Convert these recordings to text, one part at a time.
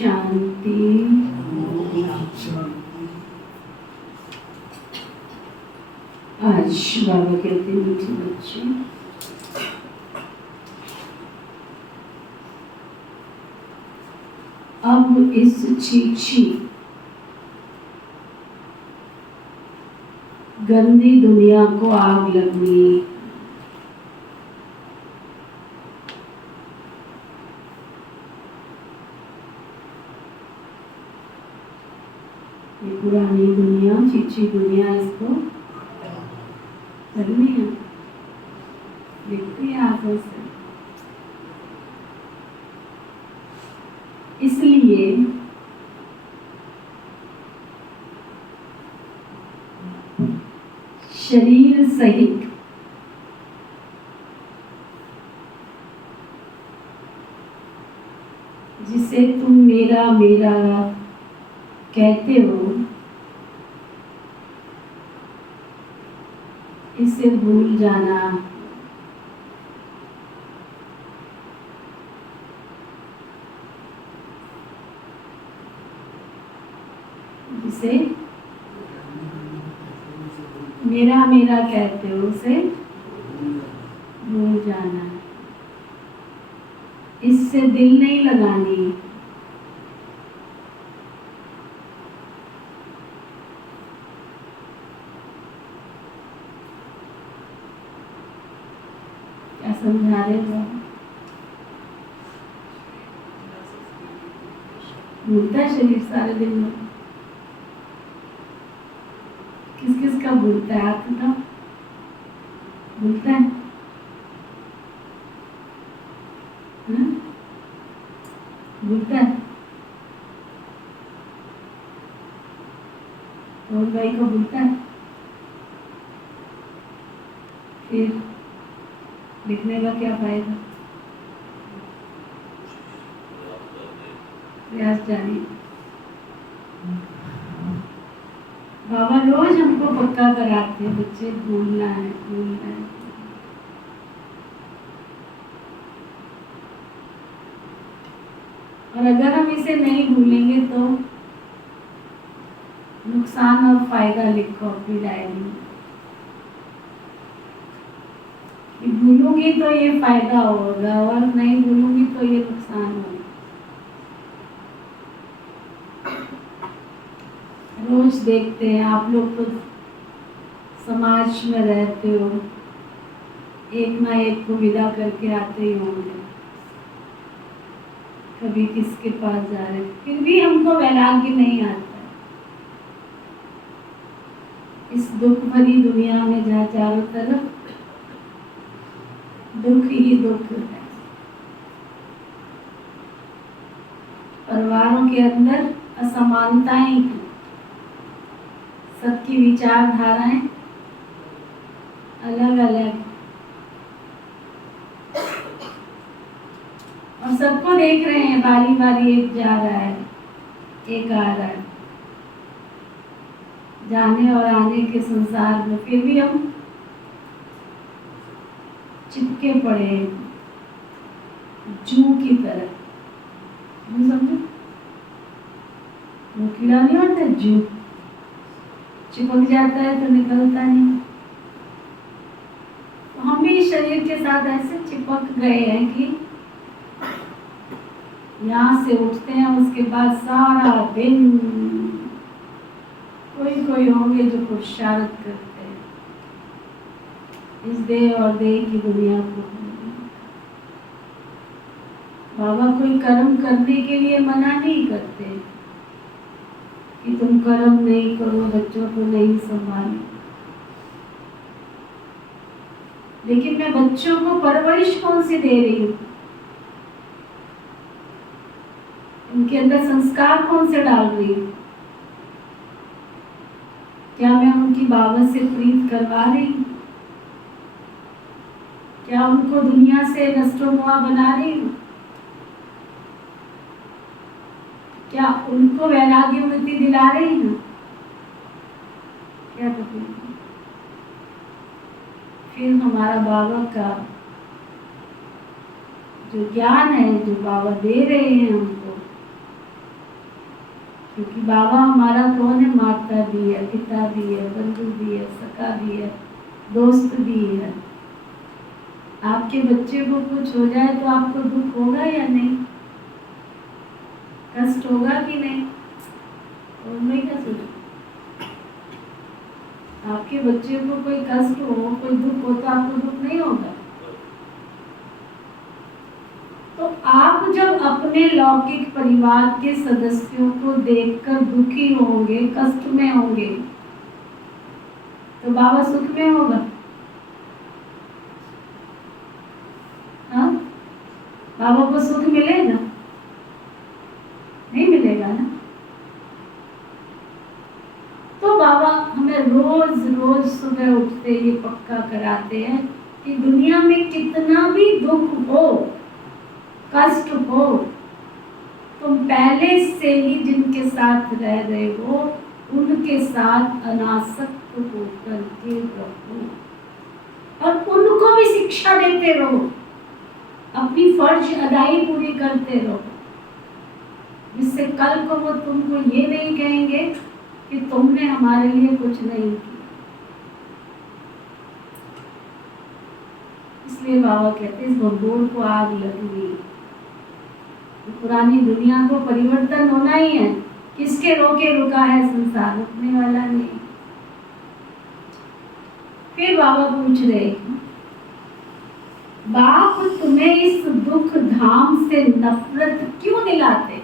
शांति। आज बाबा कहते हैं मीठे बच्चे, अब इस चीची गंदी दुनिया को आग लगनी। ये पुरानी दुनिया, चीची दुनिया, इसको करनी है, दिखती है आंखों से। इसलिए शरीर सहित जिसे तुम मेरा मेरा कहते हो, इसे भूल जाना। जिसे मेरा मेरा कहते हो, उसे भूल जाना। इससे दिल नहीं लगानी। क्या समझा रहे हो? भूलता है शरीर सारे दिन में। किस किस का भूलता है? आप बताओ, भूलता है? भूलता है? और भाई को भूलता है? फिर लिखने का क्या फायदा? प्रयास जारी। बाबा रोज हमको पक्का कराते हैं, बच्चे भूलना है, भूलना है। और अगर हम इसे नहीं भूलेंगे तो नुकसान और फायदा लिखो अपनी डायरी में। भूलूंगी तो ये फायदा होगा और नहीं भूलूंगी तो ये नुकसान होगा। रोज देखते हैं, आप लोग तो समाज में रहते हो, एक ना एक को विदा करके आते ही होंगे। कभी किसके पास जा रहे, फिर भी हमको वैराग्य नहीं आता है। इस दुख भरी दुनिया में जहाँ चारों तरफ दुख ही दुख है, परिवारों के अंदर असमानताएं हैं, सबकी विचारधाराएं अलग अलग, और सबको देख रहे हैं बारी बारी, एक जा रहा है, एक आ रहा है। जाने और आने के संसार में फिर भी हम चिपके पड़े हैं जू की तरह। समझो, वो कीड़ा नहीं होता, जू चिपक जाता है तो निकलता नहीं। तो हम भी शरीर के साथ ऐसे चिपक गए हैं कि यहाँ से उठते हैं, उसके बाद सारा दिन कोई कोई होंगे जो पुरुषार्थ करते हैं इस देह और देह की दुनिया को। बाबा कोई कर्म करने के लिए मना नहीं करते कि तुम कर्म नहीं करो, बच्चों को नहीं संभालो। लेकिन मैं बच्चों को परवरिश कौन सी दे रही हूँ? उनके अंदर संस्कार कौन से डाल रही हूँ? क्या मैं उनकी बाबा से प्रीत करवा रही हूँ? क्या उनको दुनिया से नष्टोमुआ बना रही हूँ? क्या उनको वैराग्य वृत्ति दिला रही हूँ? क्या करती? फिर हमारा बाबा का जो ज्ञान है, जो बाबा दे रहे हैं हमको, क्योंकि बाबा हमारा कौन है? माता भी है, पिता भी है, बंधु भी है, सखा भी है, दोस्त भी है। आपके बच्चे को कुछ हो जाए तो आपको दुख होगा या नहीं? कष्ट होगा कि नहीं? उनमें क्या सोचो? आपके बच्चे को कोई कष्ट हो, कोई दुख हो तो आपको दुख नहीं होगा? तो आप जब अपने लौकिक परिवार के सदस्यों को देखकर दुखी होंगे, कष्ट में होंगे, तो बाबा सुख में होगा? हाँ? बाबा को सुख मिलेगा? नहीं मिलेगा ना। तो बाबा हमें रोज रोज सुबह उठते ये पक्का कराते हैं कि दुनिया में कितना भी दुख हो, कष्ट हो, तुम पहले से ही जिनके साथ रह रहे हो उनके साथ अनासक्त होकर के रहो और उनको भी शिक्षा देते रहो, अपनी फर्ज अदाई पूरी करते रहो, जिससे कल को वो तुमको ये नहीं कहेंगे कि तुमने हमारे लिए कुछ नहीं किया। इसलिए बाबा कहते इस भगोड़ को आग लगनी, पुरानी दुनिया को परिवर्तन होना ही है। किसके रोके रुका है संसार? रुकने वाला नहीं। फिर बाबा पूछ रहे, बाप तुम्हें इस दुख धाम से नफरत क्यों दिलाते?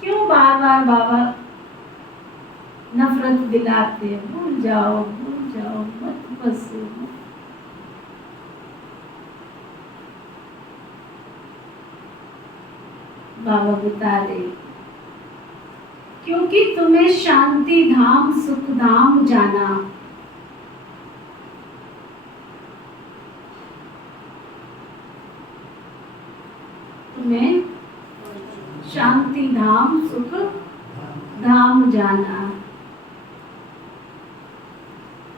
क्यों बार बार बाबा नफरत दिलाते? भूल जाओ, मत बसो। बाबा बता रहे, क्योंकि तुम्हें शांति धाम सुख धाम जाना, तुम्हें शांति धाम सुख धाम जाना,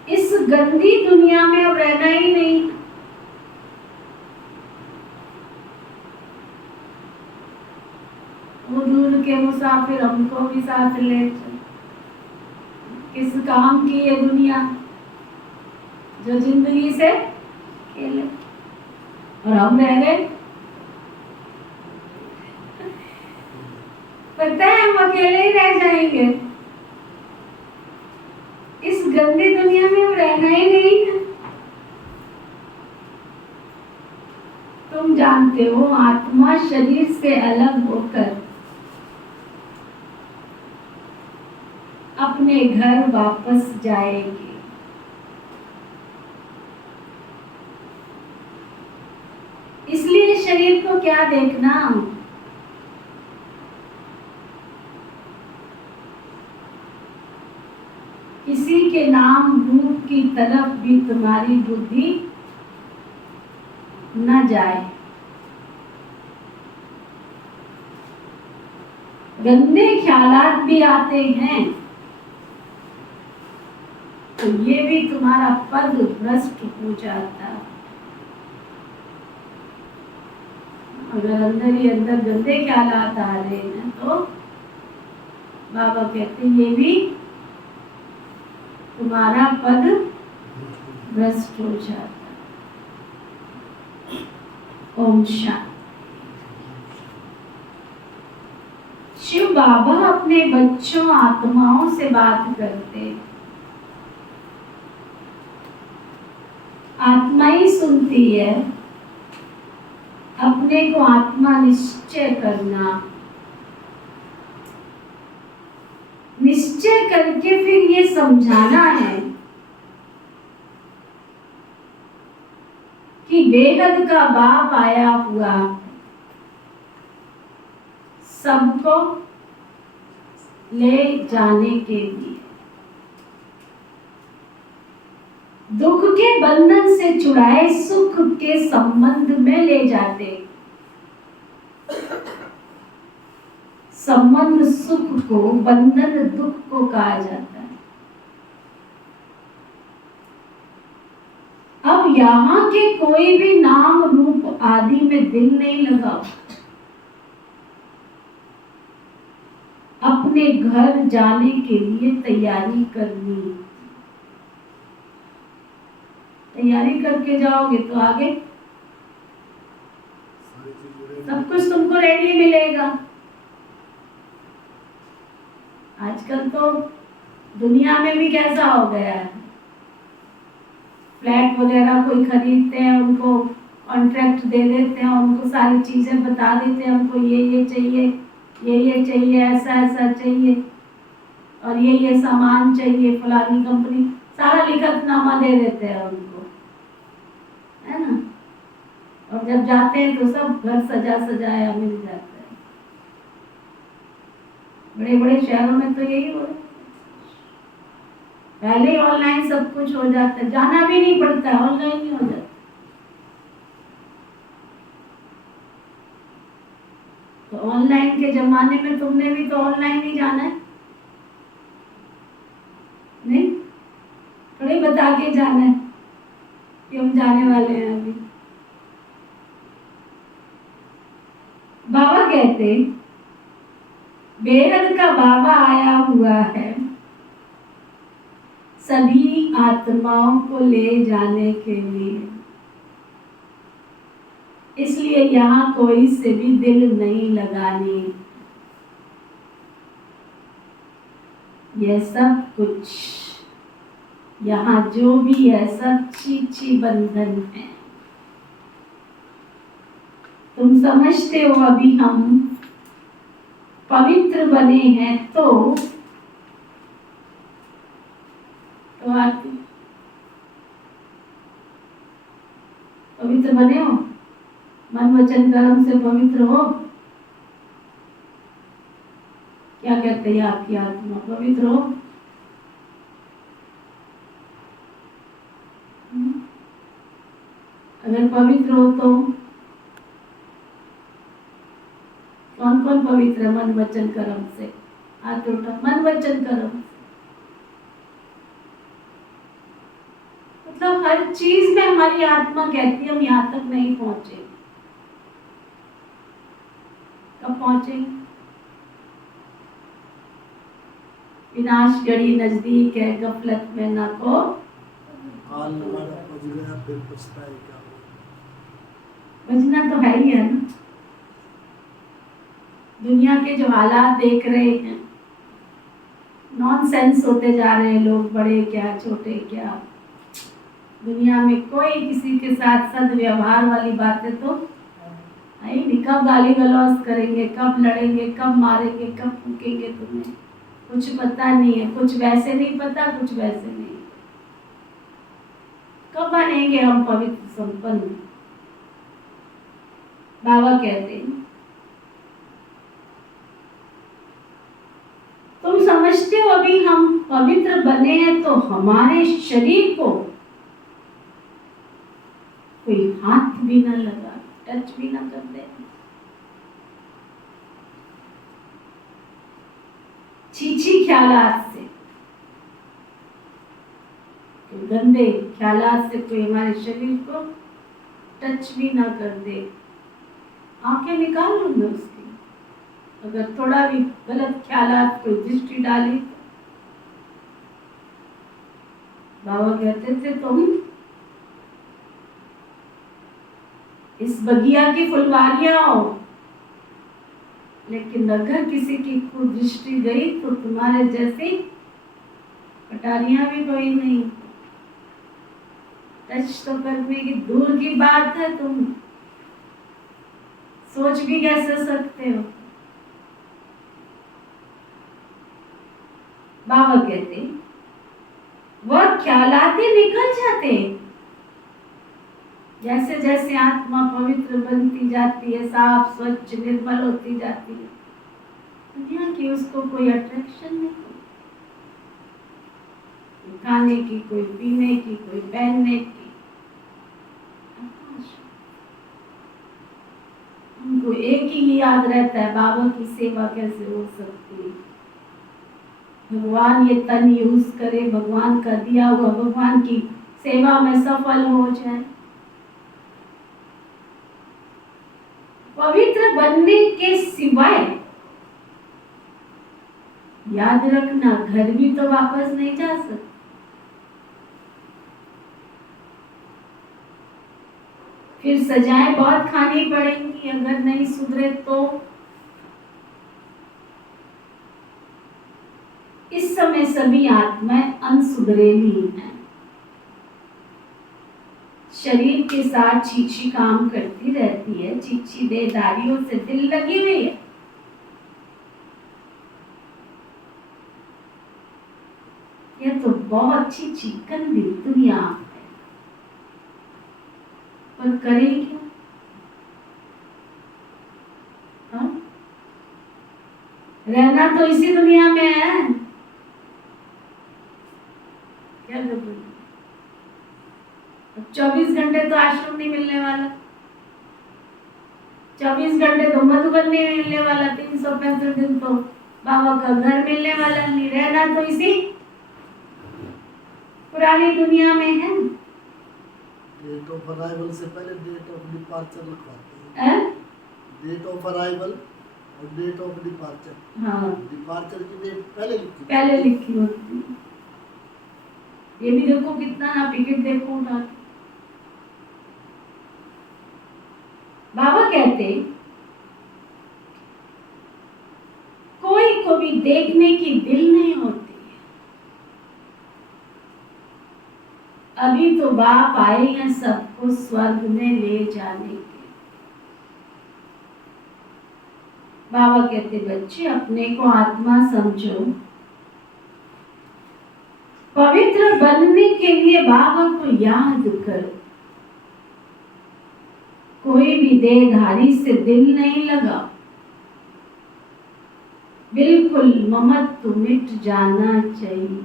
इस गंदी दुनिया में अब रहना ही नहीं। वो दूर के मुसाफिर हमको भी साथ ले चल। किस काम की ये दुनिया जो जिंदगी से खेले, और हम रह गए। पता है हम अकेले ही रह जाएंगे। इस गंदी दुनिया में हम रहना ही नहीं है। तुम जानते हो आत्मा शरीर से अलग होकर अपने घर वापस जाएगी। इसलिए शरीर को क्या देखना, किसी के नाम रूप की तरफ भी तुम्हारी बुद्धि न जाए। गंदे ख्यालात भी आते हैं तो ये भी तुम्हारा पद भ्रष्ट हो जाता। अगर अंदर ही अंदर गंदे ख्यालात आ रहे हैं तो बाबा कहते ये भी तुम्हारा पद भ्रष्ट हो जाता। ओम शांति। शिव बाबा अपने बच्चों आत्माओं से बात करते, आत्मा ही सुनती है। अपने को आत्मा निश्चय करना, निश्चय करके फिर ये समझाना है कि बेहद का बाप आया हुआ सबको ले जाने के लिए, दुख के बंधन से छुड़ाए सुख के संबंध में ले जाते। संबंध सुख को, बंधन दुख को कहा जाता है। अब यहाँ के कोई भी नाम रूप आदि में दिल नहीं लगाओ। अपने घर जाने के लिए तैयारी करनी। तैयारी करके जाओगे तो आगे सब कुछ तुमको रेडी मिलेगा। आजकल तो दुनिया में भी कैसा हो गया है, फ्लैट वगैरह कोई खरीदते हैं, उनको कॉन्ट्रैक्ट दे देते हैं, उनको सारी चीजें बता देते हैं, हमको ये चाहिए, ये चाहिए, ऐसा ऐसा चाहिए, और ये सामान चाहिए, फलानी कंपनी, सारा लिखतनामा दे देते हैं उनको, है ना। और जब जाते हैं तो सब घर सजा सजाया मिल जाता है। बड़े बड़े शहरों में तो यही हो रहा है, पहले ही ऑनलाइन सब कुछ हो जाता है, जाना भी नहीं पड़ता है, ऑनलाइन ही हो जाता है। तो ऑनलाइन के जमाने में तुमने भी तो ऑनलाइन ही जाना है, नहीं? थोड़ी बता के जाना है कि हम जाने वाले हैं अभी। बाबा कहते बेहद का बाबा आया हुआ है सभी आत्माओं को ले जाने के लिए, इसलिए यहाँ कोई से भी दिल नहीं लगानी। यह सब कुछ यहाँ जो भी है सब छी बंधन है। तुम समझते हो अभी हम पवित्र बने हैं तो आरती पवित्र बने हो, मन वचन कर्म से पवित्र हो। क्या कहते हैं आपकी आत्मा, पवित्र हो? अगर पवित्र हो तो कौन कौन पवित्र है मन वचन कर्म से? हाथ उठा। मन वचन कर्म मतलब हर चीज में हमारी आत्मा कहती है हम यहाँ तक नहीं पहुंचे। कब पहुंचेंगे? विनाश घड़ी नजदीक है, गफलत में ना को बजना तो है ही है ना। दुनिया के जो हालात देख रहे हैं, नॉनसेंस होते जा रहे हैं लोग, बड़े क्या छोटे क्या, दुनिया में कोई किसी के साथ सद्व्यवहार वाली बातें तो आई नहीं। कब गाली गलौज करेंगे, कब लड़ेंगे, कब मारेंगे, कब फूकेंगे, तुम्हें कुछ पता नहीं है। कुछ वैसे नहीं पता, कुछ वैसे नहीं। कब बनेंगे हम पवित्र संपन्न? बाबा कहते हैं तुम समझते हो अभी हम पवित्र बने हैं तो हमारे शरीर को कोई हाथ भी ना लगा, टच भी ना कर दे। छी ख्यालात से, गंदे ख्यालात से कोई हमारे शरीर को टच भी ना कर दे। आंखें निकाल लूंगा उसकी। अगर थोड़ा भी गलत ख्यालात कोई दृष्टि डाली, बाबा कहते थे तुम इस बगिया की फुलवारियां हो, लेकिन अगर किसी की कुदृष्टि गई तो तुम्हारे जैसी कटारियां भी कोई नहीं। टच तो करने की दूर की बात है, तुम सोच भी कैसे सकते हो? बाबा कहते वह ख्यालात ही निकल जाते। जैसे जैसे आत्मा पवित्र बनती जाती है, साफ स्वच्छ निर्मल होती जाती है, दुनिया की उसको कोई अट्रैक्शन नहीं, कोई खाने की, कोई पीने की, कोई पहनने की। उनको एक ही याद रहता है बाबा की सेवा कैसे हो सकती है। भगवान ये तन यूज करे, भगवान का दिया हुआ, भगवान की सेवा में सफल हो जाए। पवित्र बनने के सिवाय याद रखना, घर भी तो वापस नहीं जा सकते। फिर सजाएं बहुत खानी पड़ेंगी अगर नहीं सुधरे तो। इस समय सभी आत्माएं अनसुधरेली हैं। शरीर के साथ चीची काम करती रहती है, चीची देहधारियों से दिल लगी हुई है। यह तो बहुत चीची गंदी दुनिया है, पर करे क्या? हाँ? रहना तो इसी दुनिया में है, क्या करूं? अब 24 घंटे तो आश्रम नहीं मिलने वाला, 24 घंटे तो मधुबन नहीं मिलने वाला, 365 दिन तो बाबा का घर मिलने वाला नहीं। रहना तो इसी पुरानी दुनिया में है। डेट ऑफ अराइवल से पहले डेट ऑफ डिपार्चर लिखवाते हैं। डेट ऑफ अराइवल और डेट ऑफ डिपार्चर। हाँ, डिपार्चर की डेट पहले लिखी होती है। ये भी देखो कितना ना टिकट देखो उठा। बाबा कहते कोई को भी देखने की दिल नहीं होती है। अभी तो बाप आए हैं सबको स्वर्ग में ले जाने के। बाबा कहते बच्चे अपने को आत्मा समझो, पवित्र बनने के लिए बाबा को याद करो। कोई भी देहधारी से दिल नहीं लगा, बिल्कुल ममत्व मिट जाना चाहिए।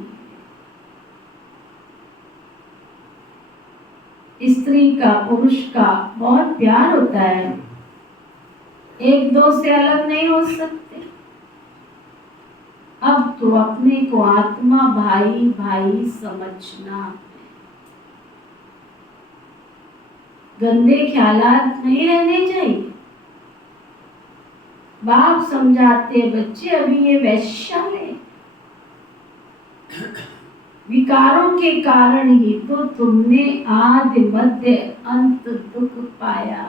स्त्री का पुरुष का बहुत प्यार होता है, एक दो से अलग नहीं हो सकते। अब तो अपने को आत्मा भाई भाई समझना है। गंदे ख्यालात नहीं रहने चाहिए। बाप समझाते बच्चे अभी ये वैश्यालय विकारों के कारण ही तो तुमने आदि मध्य अंत दुख पाया।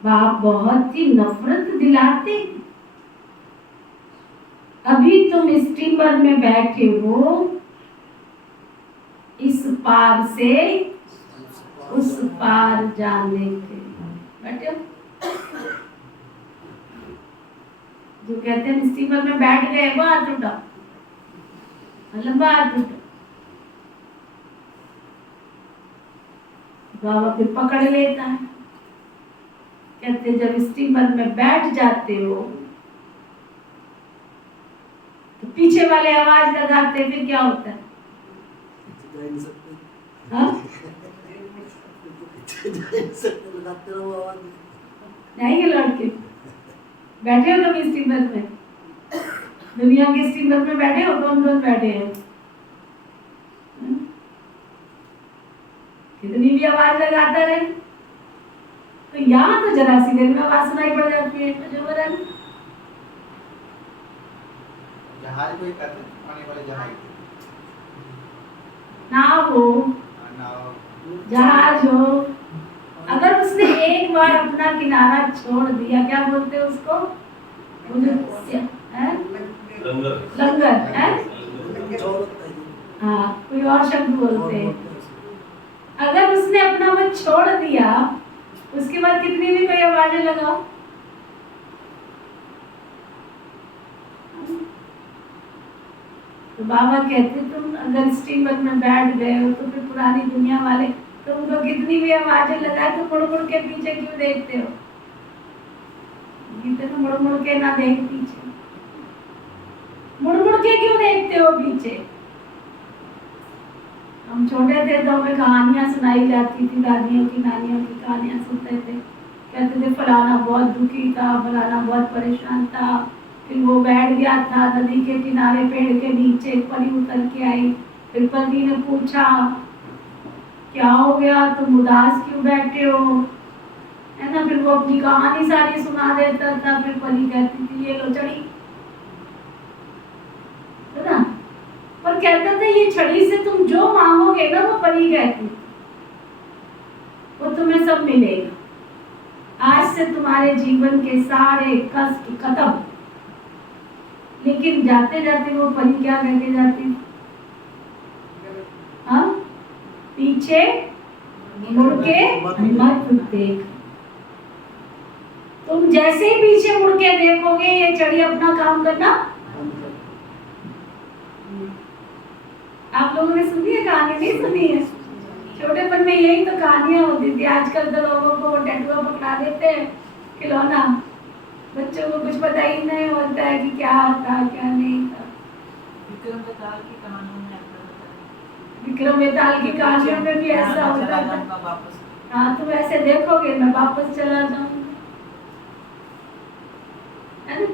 बाप बहुत ही नफरत दिलाते। अभी तुम स्टीमर में बैठे हो, इस पार से उस पार जाने के बैठे हो। जो कहते हैं स्टीमर में बैठ गए वो हाथ उठाओ, लंबा हाथ उठाओ। बाबा फिर पकड़ लेता है, कहते जब स्टीमर में बैठ जाते हो तो पीछे वाले आवाज लगाते, फिर क्या होता है? हाँ? नहीं लड़के बैठे हो कभी स्टीमर में? दुनिया के स्टीमर में बैठे हो? कौन कौन बैठे हैं? कितनी भी आवाज लगाता रहे तो यहाँ तो जरा सी देर में आवाज सुनाई पड़ जाती है। तो जो बोला जहाज कोई कहते हैं, पानी वाले जहाज, नाव हो, जहाज हो, अगर उसने एक बार अपना किनारा छोड़ दिया, क्या बोलते हैं उसको? लंगर है? हाँ, कोई और शब्द बोलते हैं। अगर उसने अपना वो छोड़ दिया, उसके बाद कितनी भी कोई आवाजें लगाओ, तो बाबा कहते तुम अगर स्टीमर में बैठ गए हो तो फिर पुरानी दुनिया वाले तुमको कितनी भी आवाजें लगाए तो मुड़ मुड़ के पीछे क्यों देखते हो? तो मुड़ मुड़ के ना देख पीछे, मुड़ मुड़ के क्यों देखते हो पीछे? हम छोटे थे तो हमें कहानियां सुनाई जाती थी, दादियों की नानियों की कहानियां सुनते थे। कहते थे फलाना बहुत दुखी था, फलाना बहुत परेशान था, फिर वो बैठ गया था नदी के किनारे पेड़ के नीचे, परी उतर के आई। फिर परी ने पूछा क्या हो गया, तुम उदास क्यों बैठे हो? है ना। फिर वो अपनी कहानी सारी सुना देता था, फिर परी कहती थी ये लो छड़ी, है ना। पर कहता था ये छड़ी से तुम जो मांगोगे ना, वो परी कहती थी, वो तुम्हें सब मिलेगा। आज से तुम्हारे जीवन के सारे कष्ट खत्म। लेकिन जाते जाते वो परी क्या कह के जाती, हाँ, पीछे मुड़ के मत देख। तुम जैसे ही पीछे मुड़ के देखोगे, ये छड़ी अपना काम करना। आप लोगों ने सुनी है कहानी, नहीं सुनी है? छोटेपन में यही तो कहानियां होती थी। आजकल तो लोगों को टैटुआ पकड़ा देते हैं, खिलौना, बच्चों को कुछ पता ही नहीं होता है कि क्या था क्या नहीं था। विक्रम बेताल की कहानी में ऐसा होता है। विक्रम बेताल की कहानियों में भी ऐसा होता था। हाँ, तुम ऐसे देखोगे मैं वापस चला जाऊंगा, है ना।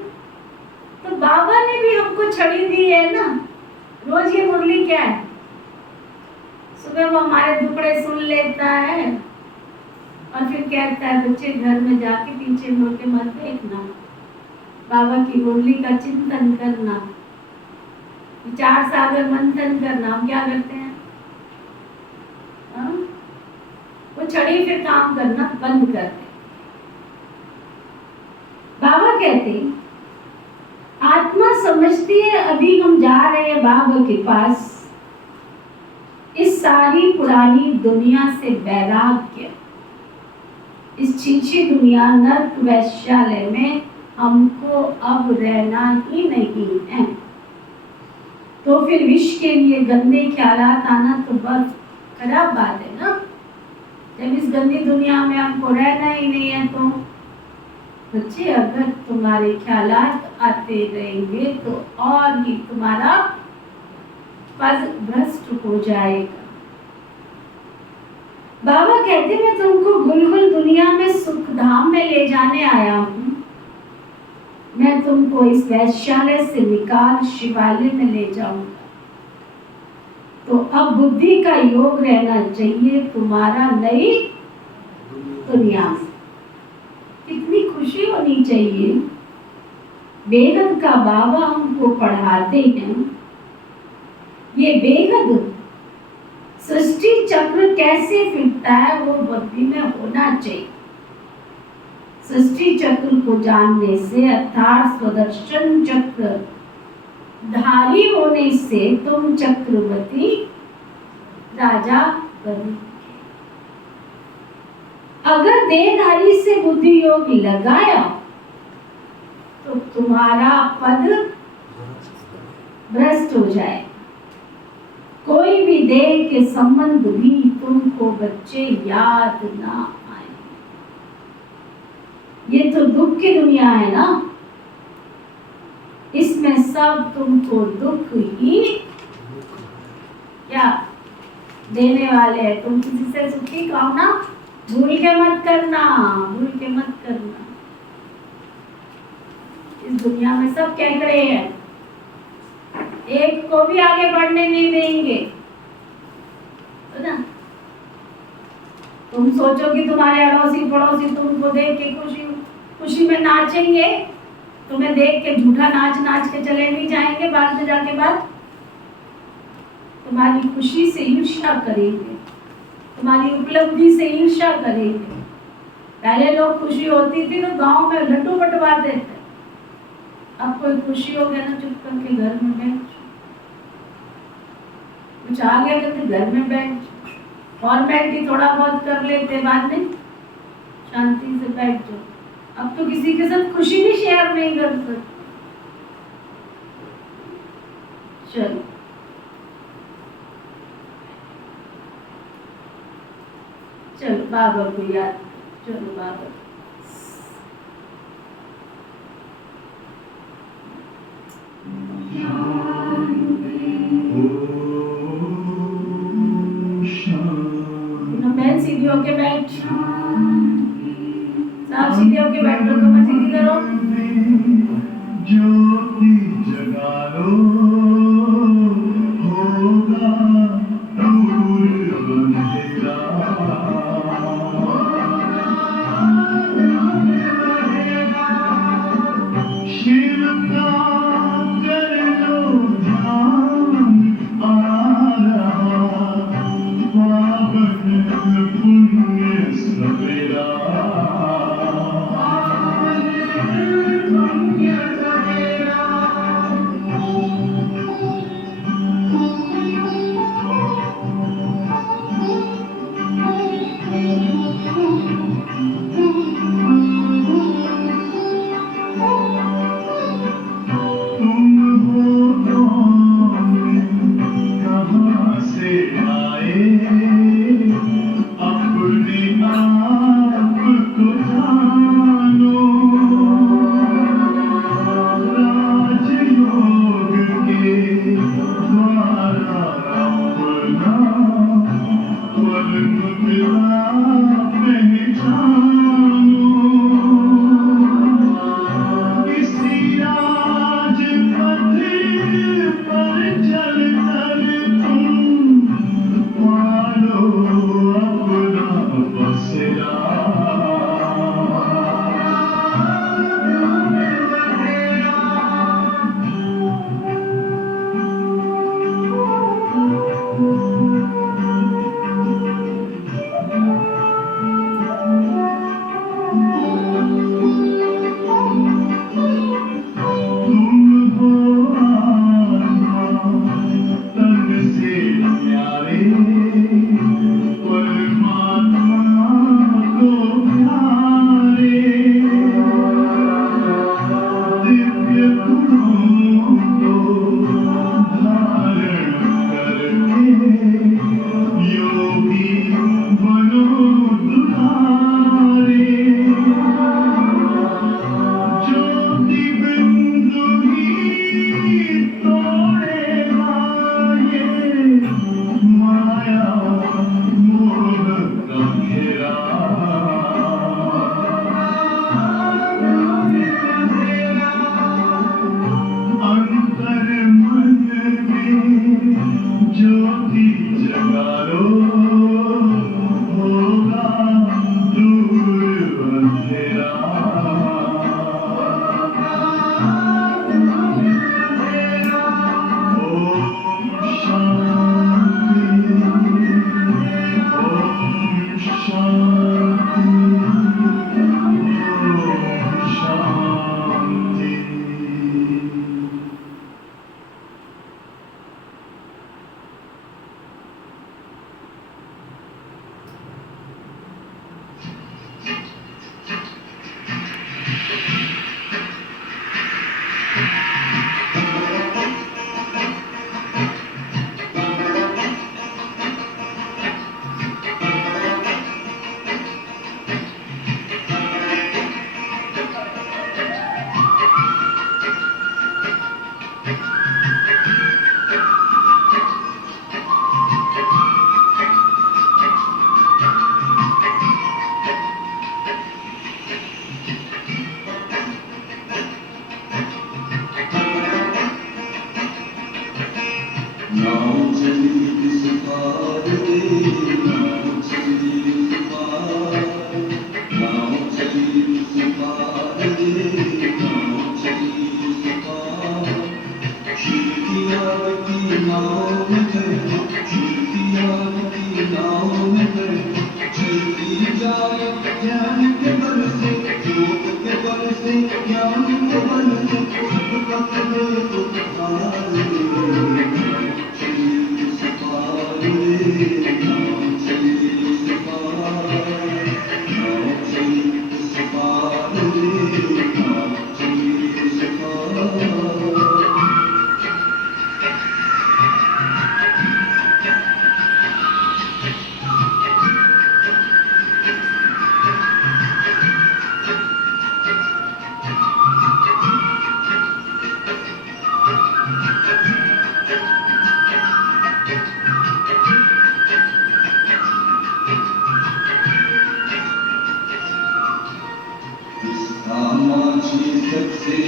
तो बाबा ने भी हमको छड़ी दी है ना। रोज ये मुरली क्या है, सुबह वो हमारे दुखड़े सुन लेता है और फिर कहता है बच्चे घर में जाके पीछे मुड़ के मत देखना, बाबा की मुरली का चिंतन करना, विचार सागर मंथन करना। हम क्या करते हैं, हाँ? वो छड़ी फिर काम करना बंद कर दे। बाबा कहते आत्मा समझती है अभी हम जा रहे हैं बाबा के पास, इस सारी पुरानी दुनिया से वैराग्य, इस छीछी दुनिया नर्क वैश्यालय में हमको अब रहना ही नहीं है। तो फिर विश्व के लिए गंदे ख्यालात आना तो बहुत खराब बात है ना। जब इस गंदी दुनिया में हमको रहना ही नहीं है, तो बच्चे अगर तुम्हारे ख्यालात आते रहेंगे तो और ही तुम्हारा पद भ्रष्ट हो जाएगा। बाबा कहते मैं तुमको गुलगुल दुनिया में सुख धाम में ले जाने आया हूँ। मैं तुमको इस वैश्यालय से निकाल शिवालय में ले जाऊंगा। तो अब बुद्धि का योग रहना चाहिए तुम्हारा नई दुनिया में। कितनी खुशी होनी चाहिए। बेहद का बाबा हमको पढ़ाते हैं। ये बेहद सृष्टि चक्र कैसे फिरता है वो बुद्धि में होना चाहिए। सृष्टि चक्र को जानने से अर्थात स्वदर्शन चक्र धारी होने से तुम चक्रवर्ती राजा बनो। अगर देहधारी से बुद्धि योग लगाया तो तुम्हारा पद भ्रष्ट हो जाए। कोई भी देह के संबंध भी तुमको बच्चे याद ना आए। ये तो दुख की दुनिया है ना, इसमें सब तुमको दुख ही क्या देने वाले हैं। तुम किसी से सुखी कामना भूल के मत करना, भूल के मत करना। इस दुनिया में सब केकड़े हैं, एक को भी आगे बढ़ने नहीं देंगे, है ना। तुम सोचो कि तुम्हारे अड़ोसी पड़ोसी तुमको देख के खुशी में नाचेंगे, तुम्हें देख के झूठा नाच नाच के चले नहीं जाएंगे बाद में जाके बाद तुम्हारी खुशी से ईर्ष्या करेंगे, तुम्हारी उपलब्धि से ईर्ष्या करेंगे। पहले लोग खुशी होती थी तो गांव में लड्डू बंटवा देते, अब कोई खुशी हो गया ना चुप करके घर में बैठ, कुछ आ गया कहते घर में बैठ, फॉर्मेलिटी थोड़ा बहुत कर लेते, बाद में शांति से बैठ जाओ। अब तो किसी के साथ खुशी भी शेयर नहीं कर सकते। चलो चलो बाबा को याद, चलो बाबा मैं सीधी होके बैठ, सब सीधे होके बैठो, कमर सीधी करो। ज्योति जगा लो, होगा दूर अंधेरा।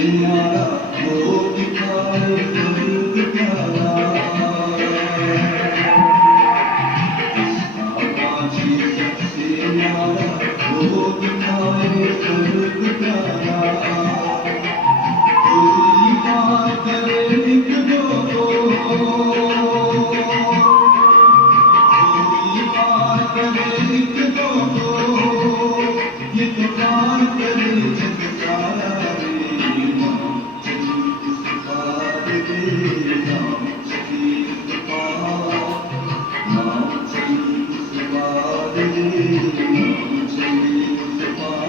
न्यारा वो दिखाए स्वर्ग प्यारा आकाशी सबसे न्यारा वो दिखाए स्वर्ग प्यारा कोई बात करे एक दो कोई बात करे एक दो ये तो बात करे जग सारा रे नाम चली इस पार रे नाम चली इस पार नाम चली इस पार रे नाम चली इस पार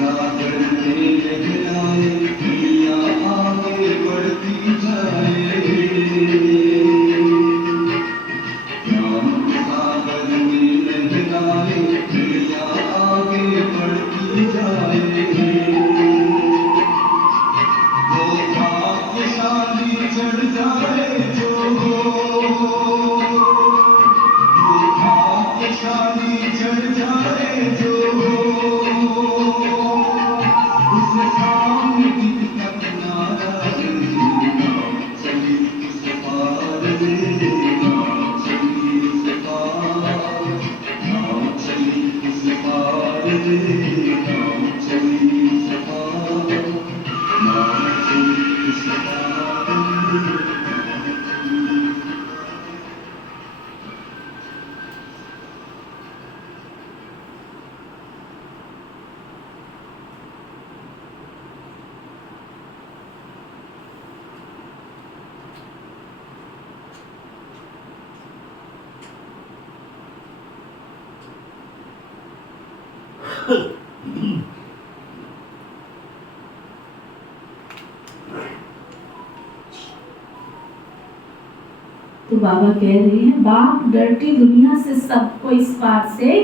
सागर में लहराए दुनिया आगे बढ़ती जाए नाम सागर में लहराए दुनिया आगे बढ़ती जाए वो भाग्यशाली चढ़ जाए जो वो भाग्यशाली चढ़ जाए जो उसके सामने दिखता किनारा रे नाम चली इस पार रे नाम चली इस पार नाम चली इस पार रे नाम चली इस पार नाम चली इस पार रे तो बाबा कह रहे हैं बाप डरती दुनिया से सबको इस पार से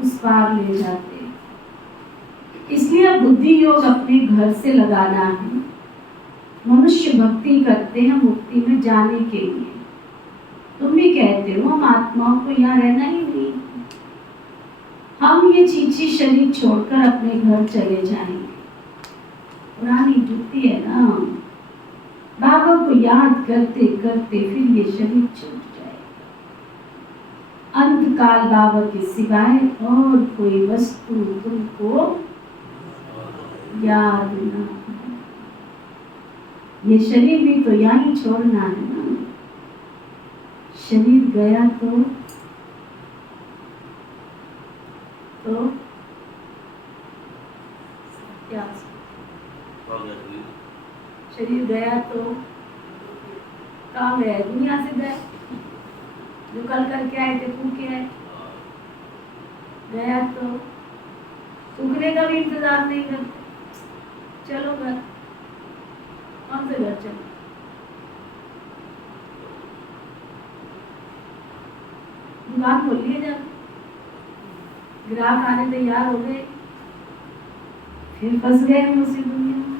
उस पार ले जाते। इसलिए अब बुद्धि योग अपने घर से लगाना है। मनुष्य भक्ति करते हैं मुक्ति में जाने के लिए। तुम भी कहते हो हम आत्माओं को यहाँ रहना ही नहीं, हम ये चीची शरीर छोड़कर अपने घर चले जाएंगे। पुरानी जुती है ना, बाबा को याद करते करते फिर ये शरीर छूट जाएगा। अंत काल बाबा के सिवाय और कोई वस्तु तुमको याद ना। ये शरीर भी तो यहाँ छोड़ना है ना। शरीर गया तो क्या, शरीर गया तो कहाँ गया? दुनिया से गए, जो कल करके आए थे फूके आए। गया तो फूकने का भी इंतजार नहीं करते, चलो घर। कौन से घर चलो? दुकान खोल लिए जब ग्राहक आने तैयार हो गए, फिर फंस गए हम उसी दुनिया में।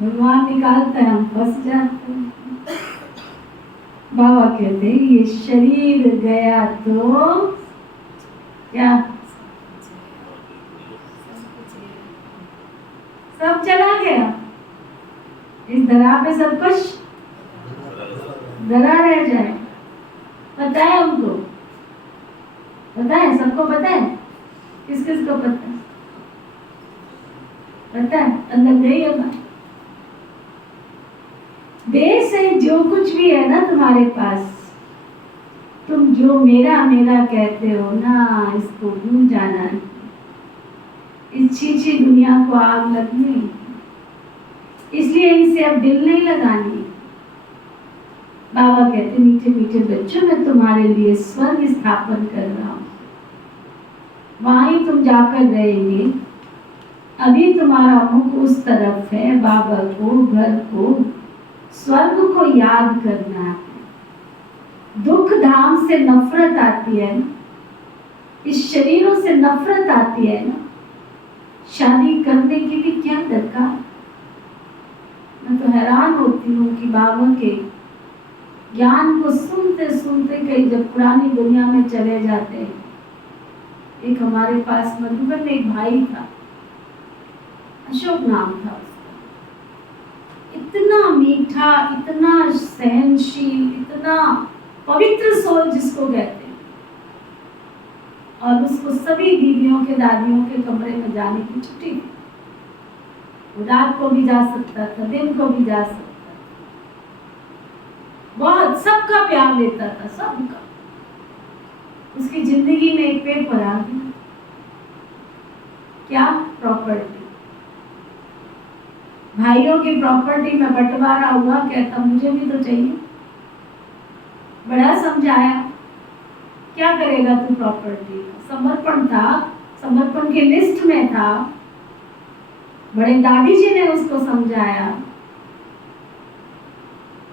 भगवान निकालता है, हम फंस जाते हैं। बाबा कहते हैं ये शरीर गया तो क्या? सब चला गया। इस धरा पे सब कुछ धरा रह जाए। पता है उनको, पता है, सबको पता है। किस किस को पता है? पता है, अंदर गई है बात। देर से जो कुछ भी है ना तुम्हारे पास, तुम जो मेरा मेरा कहते हो ना, इसको भूल जाना है। इस छीछी दुनिया को आग लगनी, इसलिए इनसे अब दिल नहीं लगानी। बाबा कहते मीठे मीठे बच्चों, मैं तुम्हारे लिए स्वर्ग स्थापन कर रहा हूँ, वहीं तुम जाकर रहेंगे। अभी तुम्हारा मुख उस तरफ है, बाबा को, घर को, स्वर्ग को याद करना है। दुख धाम से नफरत आती है ना, इस शरीरों से नफरत आती है ना। शादी करने की भी क्या दरकार। मैं तो हैरान होती हूँ कि बाबा के ज्ञान को सुनते सुनते कई जब पुरानी दुनिया में चले जाते हैं। एक हमारे पास मधुबन में एक भाई था, अशोक नाम था उसका, इतना मीठा, इतना सहनशील, इतना पवित्र सोल जिसको कहते हैं, और उसको सभी दीदियों के दादियों के कमरे में जाने की छुट्टी थी। वो रात को भी जा सकता था, दिन को भी जा सकता था, बहुत सबका प्यार लेता था, सबका। उसकी जिंदगी में एक पेपर आ गया, क्या? प्रॉपर्टी। भाइयों की प्रॉपर्टी में बंटवारा हुआ, कहता मुझे भी तो चाहिए। बड़ा समझाया, क्या करेगा तू प्रॉपर्टी का? समर्पण था, समर्पण की लिस्ट में था। बड़े दादी जी ने उसको समझाया,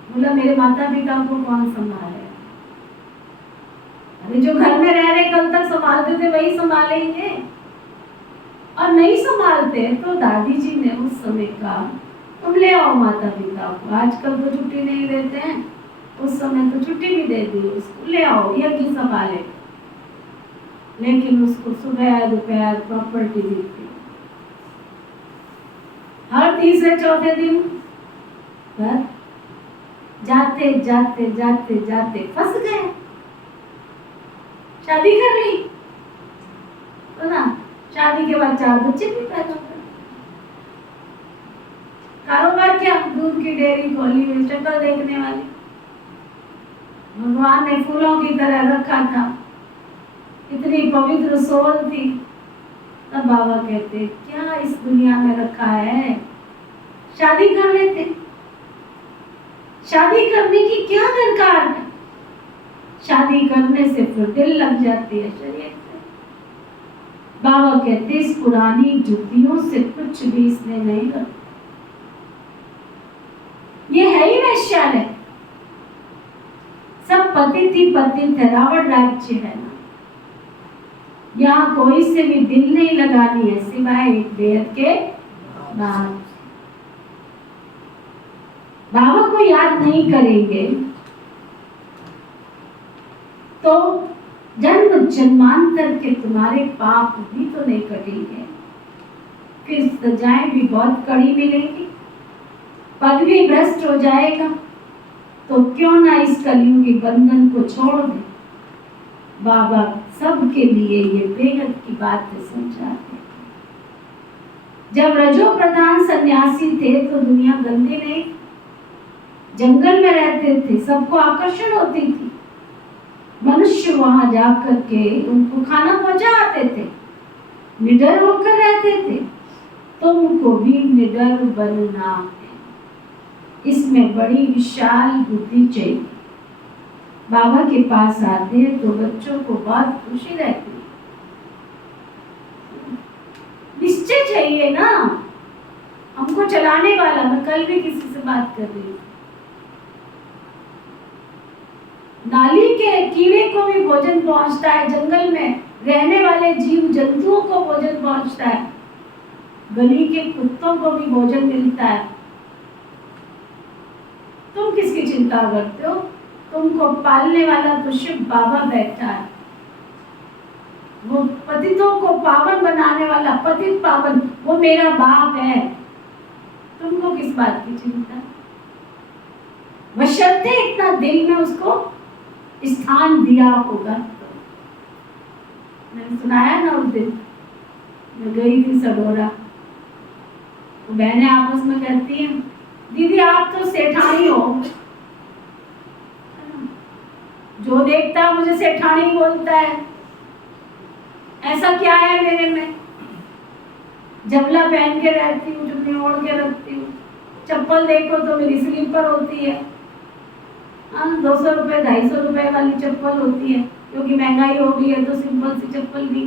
बोला मेरे माता पिता को कौन संभाले? अरे जो घर में रह रहे कल तक संभालते थे वही संभालेंगे, और नहीं संभालते तो दादी जी ने उस समय कहा तुम ले आओ माता पिता को। आजकल तो छुट्टी नहीं देते हैं, उस समय तो छुट्टी भी दे दी उसको, ले आओ यज्ञ संभाले। लेकिन उसको सुबह दोपहर प्रॉपर्टी दी थी। हर तीसरे चौथे दिन पर जाते जाते जाते जाते फंस गए, शादी कर ली तो ना, शादी के बाद 4 बच्चे भी पैदा कर। कारोबार क्या? दूध की डेयरी खोली हुई, शक्ल देखने वाली। भगवान ने फूलों की तरह रखा था, इतनी पवित्र सोल थी। तब बाबा कहते क्या इस दुनिया में रखा है, शादी कर लेते। शादी करने की क्या दरकार है? शादी करने से फिर दिल लग जाती है शरीर से। बाबा कहते इस पुरानी जुतियों से कुछ भी इसने नहीं रखा। ये है ही वैश्यालय, सब पतित ही पतित है, रावण राज्य है ना। यहाँ कोई से भी दिल नहीं लगानी है सिवाय एक बेहद के बाद। बाबा को याद नहीं करेंगे तो जन्म जन्मांतर के तुम्हारे पाप भी तो नहीं कटेंगे, फिर सजाएं भी बहुत कड़ी मिलेंगी, पद भी भ्रष्ट हो जाएगा। तो क्यों ना इस कलयुगी बंधन को छोड़ दे। बाबा सबके लिए ये बेहद की बातें समझाते। जब रजो प्रधान सन्यासी थे तो दुनिया गंदी नहीं, जंगल में रहते थे, सबको आकर्षण होती थी। मनुष्य वहां जाकर के उनको खाना पहुंचा आते थे, निडर होकर रहते थे। तुमको भी निडर बनना है, इसमें बड़ी विशाल बुद्धि चाहिए। बाबा के पास आते हैं तो बच्चों को बहुत खुशी रहती है, निश्चय चाहिए ना हमको चलाने वाला। मैं कल भी किसी से बात कर रही थी, नाली के कीड़े को भी भोजन पहुंचता है, जंगल में रहने वाले जीव जंतुओं को भोजन पहुंचता है, गली के कुत्तों को भी भोजन मिलता है। तुम किसकी चिंता करते हो? तुमको पालने वाला तो शिव बाबा बैठा है, वो पतितों को पावन बनाने वाला पतित पावन वो मेरा बाप है। तुमको किस बात की चिंता? बशर्ते इतना दिल में उसको स्थान दिया होगा। मैंने सुनाया ना उस दिन मैं गई थी सडोरा, तो बहनें आपस में कहती हैं दीदी आप तो सेठानी हो, जो देखता है मुझे सेठानी बोलता है। ऐसा क्या है मेरे में? जबला पहन के रहती हूँ, चुन्नी ओढ़ के रखती हूँ, चप्पल देखो तो मेरी स्लीपर होती है। 200 रुपए 250 रुपए वाली चप्पल होती है, क्योंकि महंगाई हो गई है तो सिंपल सी चप्पल भी।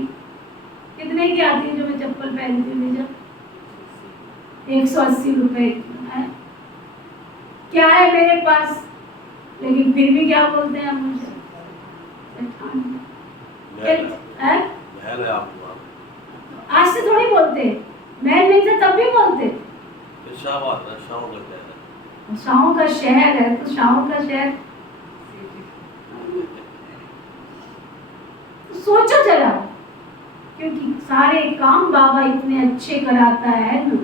कितने की आती है जो मैं चप्पल पहनती हूँ? जब 180 रुपए है। क्या है मेरे पास? लेकिन फिर भी क्या बोलते हैं मुझे? आज से थोड़ी बोलते, महल नहीं था तब भी बोलते थे। फिर शाम आता है, शाम का कहना है। शाहों का शहर है तो शाहों का शहर, तो सोचो जरा, क्योंकि सारे काम बाबा इतने अच्छे कराता है ना,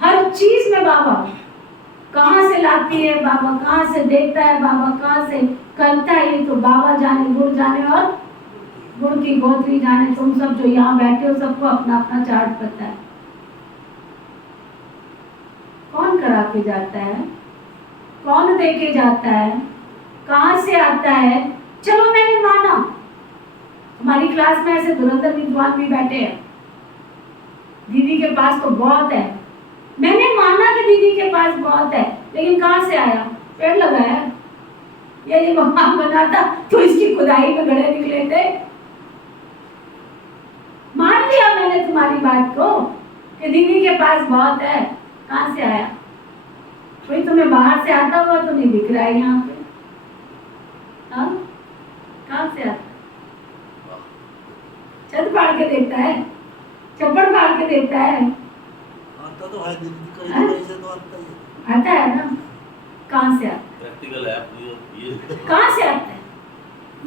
हर चीज में बाबा कहाँ से लाती है, बाबा कहाँ से देता है, बाबा कहाँ से करता है, ये तो बाबा जाने, गुड़ जाने और गुड़ की गोत्री जाने। तुम सब जो यहाँ बैठे हो सबको अपना अपना चार्ट पता है, कौन करा के जाता है, कौन दे के जाता है, कहाँ से आता है। चलो मैंने माना, हमारी क्लास में ऐसे धुरंधर विद्वान भी बैठे हैं, दीदी के पास तो बहुत है, मैंने माना कि दीदी के पास बहुत है, लेकिन कहाँ से आया, पेड़ लगाया या ये मकान बना था तो इसकी खुदाई में गड़े निकले थे। मान लिया मैंने तुम्हारी बात को कि दीदी के पास बहुत है, कहाँ से आया, कोई तुम्हें बाहर से आता हुआ तो नहीं दिख रहा है यहाँ पे, हाँ कहाँ से आता, छत फाड़ के देता है, चप्पड़ फाड़ के देता है, आता तो है दीदी, कहीं से तो आता ही है। आता है ना, कहाँ से आता है, प्रैक्टिकल है अपनी ये। कहाँ से आता है,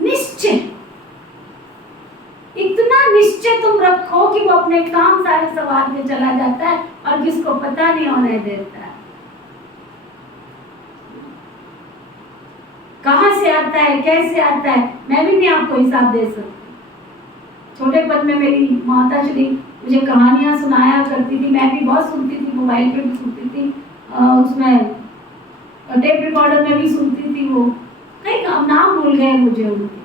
निश्चय, इतना निश्चय तुम रखो कि वो अपने काम सारे सवार के चला जाता है और किसको पता नहीं होने देता है। कहाँ से आता है, कैसे आता है, मैं भी नहीं आपको हिसाब दे सकती। छोटेपन में मेरी माता श्री मुझे कहानियां सुनाया करती थी, मैं भी बहुत सुनती थी, मोबाइल पे भी सुनती थी, उसमें टेप रिकॉर्डर में भी सुनती थी। वो कई नाम भूल गए मुझे उनके।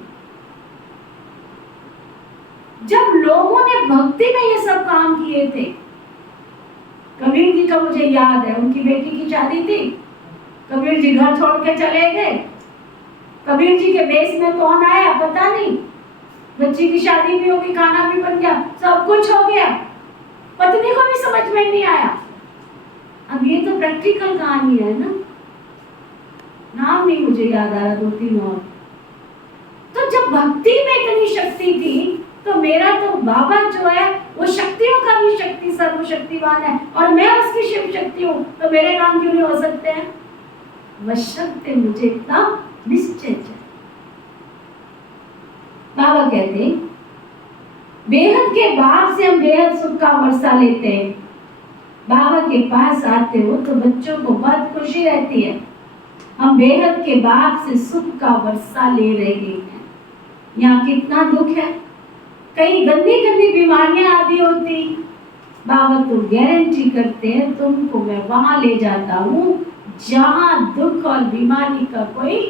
जब लोगों ने भक्ति में ये सब काम किए थे, कबीर जी का मुझे याद है, उनकी बेटी की शादी थी, कबीर जी घर छोड़ के चले गए, कबीर जी के बेस में कौन आया पता नहीं, बच्ची की शादी भी होगी, खाना भी बन गया, सब कुछ हो गया, पत्नी को भी समझ में नहीं आया। अब ये तो प्रैक्टिकल कहानी है ना, नाम नहीं मुझे याद आ रहा, 2-3 और। तो जब भक्ति में इतनी शक्ति थी तो मेरा तो बाबा जो है वो शक्तियों का भी शक्ति सर्वशक्तिवान है, और मैं उसकी शिव शक्ति हूँ, तो मेरे काम क्यों नहीं हो सकते हैं। वशक्ति मुझे इतना निश्चय है। बाबा कहते हैं बेहद के बाप से हम बेहद सुख का वर्षा लेते हैं। बाबा के पास आते हो तो बच्चों को बहुत खुशी रहती है, हम बेहद के बाप से सुख का वर्षा ले रहे हैं। यहाँ कितना दुख है, कई गंदी गंदी बीमारियां आदि होती, बाबा तो गारंटी करते हैं तुमको मैं वहां ले जाता हूँ जहां दुख और बीमारी का कोई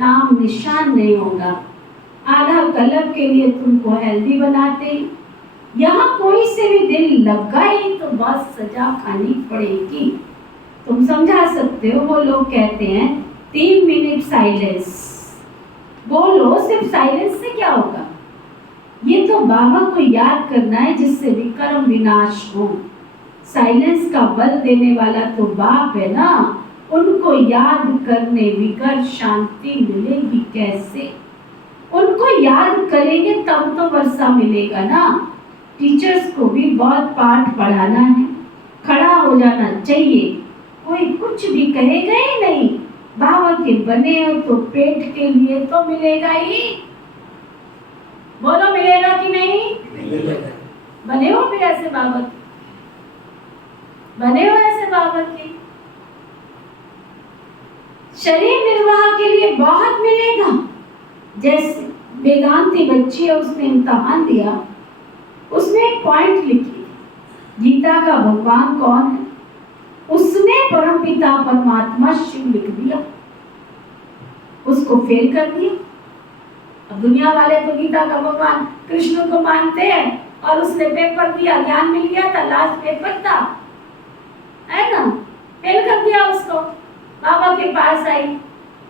नाम निशान नहीं होगा। आधा कलब के लिए तुमको हेल्दी बनाते, यहाँ कोई से भी दिल लग गई तो बस सजा खानी पड़ेगी। तुम समझा सकते हो, वो लोग कहते हैं 3 मिनट साइलेंस बोलो, सिर्फ साइलेंस से क्या होगा। ये तो बाबा को याद करना है जिससे विकर्म विनाश हो। साइलेंस का बल देने वाला तो बाप है ना, उनको याद करने बिगर शांति मिलेगी कैसे। उनको याद करेंगे तब तो वर्षा मिलेगा ना। टीचर्स को भी बहुत पाठ पढ़ाना है, खड़ा हो जाना चाहिए, कोई कुछ भी कहेगा ही नहीं। बाबा के बने हो तो पेट के लिए तो मिलेगा ही, बोलो मिलेगा कि नहीं। बने हो भी ऐसे बाबा के, बने हो ऐसे बाबा के। शरीर निर्वाह के लिए बहुत मिलेगा। जैसे वेदांती बच्ची है, उसने इम्तहान दिया, उसने एक पॉइंट लिखी, गीता का भगवान कौन है, उसने परमपिता परमात्मा शिव लिख दिया, उसको फेल कर दिया। अब दुनिया वाले तो गीता का भगवान कृष्ण को मानते हैं, और उसने पेपर दिया, ज्ञान मिल गया था, लास्ट पेपर था, है ना, फेल कर दिया उसको। बाबा के पास आई,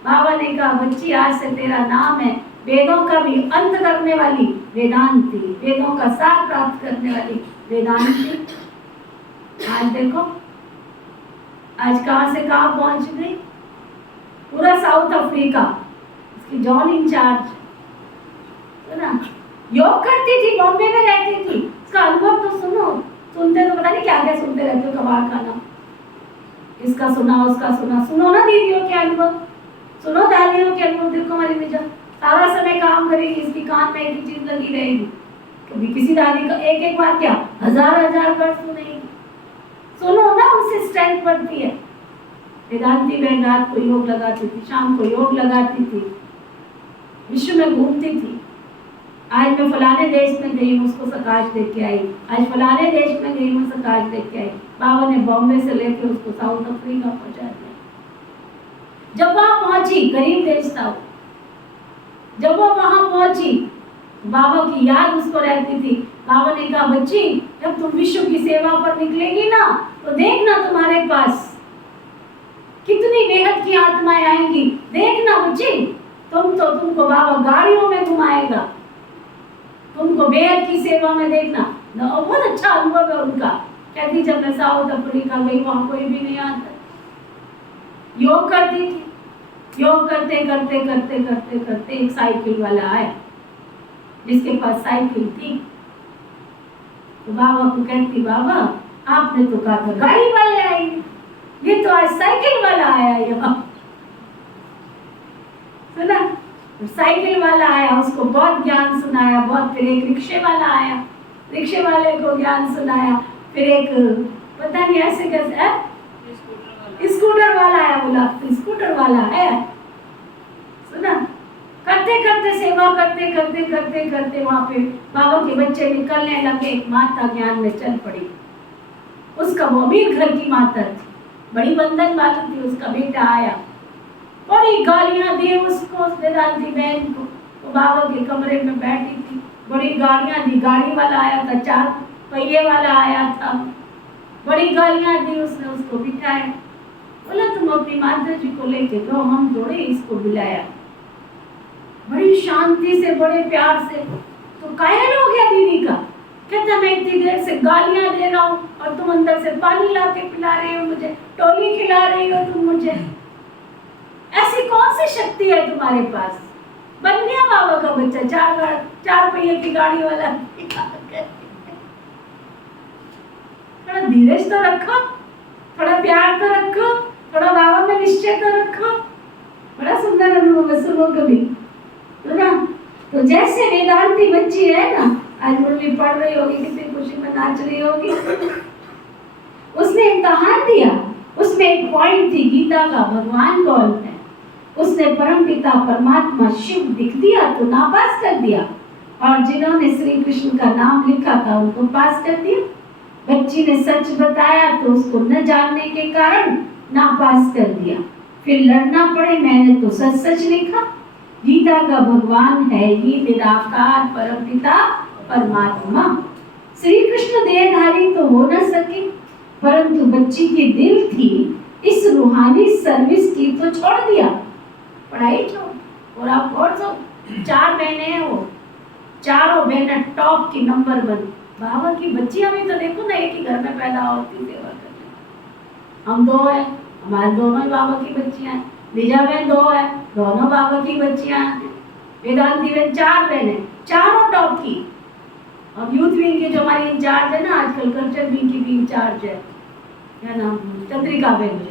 बाबा ने कहा बच्ची आज से तेरा नाम है वेदों का भी अंत करने वाली वेदांती, वेदों का सार प्राप्त करने वाली वेदांती। आज देखो आज कहां से कहां पहुंच गई, पूरा साउथ अफ्रीका, इसकी जॉन इंचार्ज है ना। योग करती थी, बॉम्बे में रहती थी, उसका अनुभव तो सुनो। सुनते तो पता नहीं क्या क्या सुनते रहते हो, कबाड़ खाना, इसका सुना उसका सुना। सुनो ना दीदियों के अनुभव, सुनो दादियों के अनुभव। देखो हमारी मिर्जा सारा समय काम करेगी, इसकी कान में एक ही चीज लगी रहेगी, कभी किसी दादी का एक एक बात क्या हजार हजार बार सुनेगी। सुनो ना, उससे स्ट्रेंथ बढ़ती है। वेदांती बहन रात को योग लगाती थी, शाम को योग लगाती थी, विश्व में घूमती थी। आज मैं फलाने देश में गई हूँ, उसको प्रकाश दे के आई। आज फलाने देश में गई हूँ, प्रकाश दे के आई। बाबा ने बॉम्बे से लेकर उसको साउथ अफ्रीका पहुंचा दिया। जब वहां पहुंची, गरीब देश था, जब वो वहां पहुंची बाबा की याद उसको रहती थी। बाबा ने कहा बच्ची, जब तुम विश्व की सेवा पर निकलेगी ना, तो देखना तुम्हारे पास कितनी बेहद की आत्माएं आएंगी। देखना बच्ची, तुमको बाबा गाड़ियों में घुमाएगा, तुमको बेहद की सेवा में देखना। बहुत अच्छा अनुभव है उनका। कहती जब मैं साउथ अफ्रीका गई, वहां कोई भी नहीं आता, योग करती थी। योग करते करते करते करते करते एक साइकिल वाला आया, जिसके पास साइकिल थी। तो बाबा को कहती, बाबा आपने तो कहा था गाड़ी वाले आएंगे, ये तो आज साइकिल वाला आया यहाँ। सुना, तो साइकिल वाला आया, उसको बहुत ज्ञान सुनाया। बहुत, फिर एक रिक्शे वाला आया, रिक्शे वाले को ज्ञान सुनाया। फिर एक पता नहीं ऐसे कैसे है, स्कूटर वाला आया। बोला स्कूटर वाला है। सुना, करते करते सेवा करते करते करते करते वहां पे बाबा के बच्चे निकलने लगे। एक माता ज्ञान में चल पड़ी। उसका वो अमीर घर की माता थी, बड़ी बंधन वाली थी। उसका बेटा आया, बड़ी गालियां दी उसको, वेदांती बहन को। वो बाबा के कमरे में बैठी थी, बड़ी गालियां दी। गाड़ी वाला आया था, 4 पहिए वाला आया था, बड़ी गालियां दी उसने। उसको बिठाया, बोला तुम अपनी माता जी को लेके जाओ, हम थोड़े इसको बुलाया। बड़ी शांति से, बड़े प्यार से। तो कायल हो गया दीदी का। कहता मैं इतनी देर से गालियां दे रहा हूँ और तुम अंदर से पानी ला के पिला रही हो मुझे, टोली खिला रही हो तुम मुझे। ऐसी कौन सी शक्ति है तुम्हारे पास? बन गया बाबा का बच्चा, 4 पहिए की गाड़ी वाला। थोड़ा धीरज तो रखो, थोड़ा प्यार तो रखो, थोड़ा बाबा में निश्चय तो रखो। बड़ा सुंदर अनुभव है, सुनो कभी। तो ना, तो जैसे वेदांती बच्ची है ना, आज मुरली पढ़ रही होगी, कितनी खुशी में नाच रही होगी। उसने इम्तिहान दिया, उसमें एक पॉइंट थी गीता का, भगवान कौन है। उसने परमपिता परमात्मा शिव दिख दिया तो नापास कर दिया, और जिन्होंने श्री कृष्ण का नाम लिखा था उनको पास कर दिया। बच्ची ने सच बताया तो उसको न जानने के कारण नापास कर दिया। फिर लड़ना पड़े, मैंने तो सच सच लिखा। गीता का भगवान है ये निराकार परमपिता परमात्मा। श्री कृष्ण देहधारी तो हो न सके, परंतु बच्ची की दिल थी इस रूहानी सर्विस की, तो छोड़ दिया, पढ़ाई छोड़। और आप और सब 4 बहनें हैं, वो चारों बहनें टॉप की नंबर 1 बाबा की बच्चियां भी। तो देखो ना, एक ही घर में पैदा होती सेवा करने। हम 2 हैं, हमारे दोनों ही बाबा की बच्चियां हैं। लीजा बहन 2 है, दोनों बाबा की बच्चियां हैं। वेदांती बहन 4 बहनें, चारों टॉप की। अब यूथ विंग की जो हमारी इंचार्ज है ना, आजकल कल्चर विंग की भी इंचार्ज है, क्या नाम, चंद्रिका बहन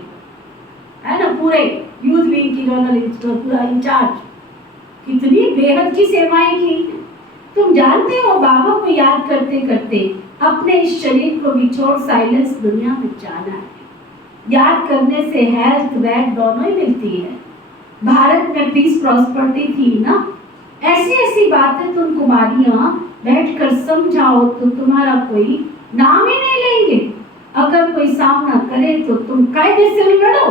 है ना, पूरे यूथ विंग की जर्नलिस्ट पूरा इंचार्ज। कितनी बेहद की सेवाएं की। तुम जानते हो, बाबा को याद करते करते अपने इस शरीर को भी छोड़ साइलेंस दुनिया में जाना है। याद करने से हेल्थ वेल्थ दोनों ही मिलती है। भारत में पीस प्रॉस्पेरिटी थी ना, ऐसी ऐसी बातें तुम कुमारियां बैठकर समझाओ तो तुम्हारा कोई नाम ही नहीं लेंगे। अगर कोई सामना करे तो तुम कायदे से लड़ो,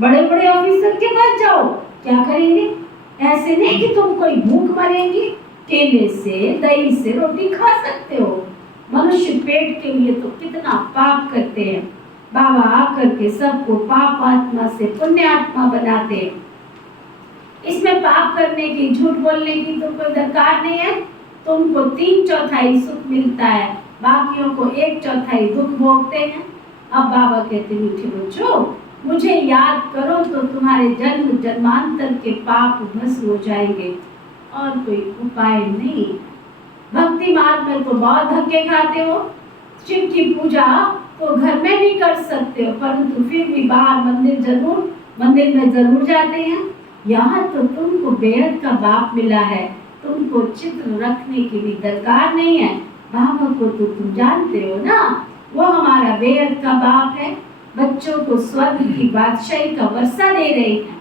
बड़े बड़े ऑफिसर के पास जाओ, क्या करेंगे? ऐसे नहीं कि तुम कोई भूख मरेंगी, केले से दही से रोटी खा सकते हो। मनुष्य पेट के लिए तो कितना पाप करते हैं। बाबा आकर के सबको पाप आत्मा से पुण्य आत्मा बनाते हैं। इसमें पाप करने की, झूठ बोलने की तो कोई दरकार नहीं है। तुमको 3/4 सुख मिलता है, बाकियों को 1/4 दुख भोगते हैं। अब बाबा कहते मीठे बच्चों, मुझे याद करो तो तुम्हारे जन्म जन्मांतर के पाप भस्म हो जाएंगे, और कोई उपाय नहीं। भक्ति भक्ति मार्ग में तो बहुत धक्के खाते हो। शिव की पूजा तो घर में भी कर सकते हो, परंतु फिर भी बाहर मंदिर में जरूर जाते हैं। यहाँ तो तुमको बेहद का बाप मिला है, तुमको चित्र रखने की भी दरकार नहीं है। बाबा को तो तुम जानते हो ना, वो हमारा बेहद का बाप है। बच्चों को स्वर्ग की बादशाही का वर्षा दे रही है,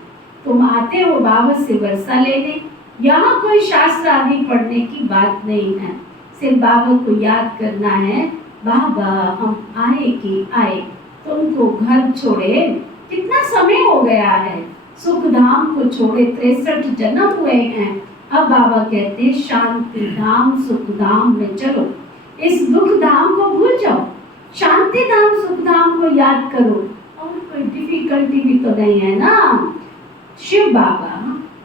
तुम आते हो बाबा से वर्षा लेने। यहाँ कोई शास्त्र आदि पढ़ने की बात नहीं है, सिर्फ बाबा को याद करना है। बाबा हम आए कि आए, तुमको घर छोड़े कितना समय हो गया है, सुख धाम को छोड़े 63 जन्म हुए हैं। अब बाबा कहते हैं शांति धाम सुख धाम में चलो, इस दुख धाम को भूल जाओ, शांति धाम सुख धाम को याद करो। और कोई डिफिकल्टी भी तो नहीं है ना। शिव बाबा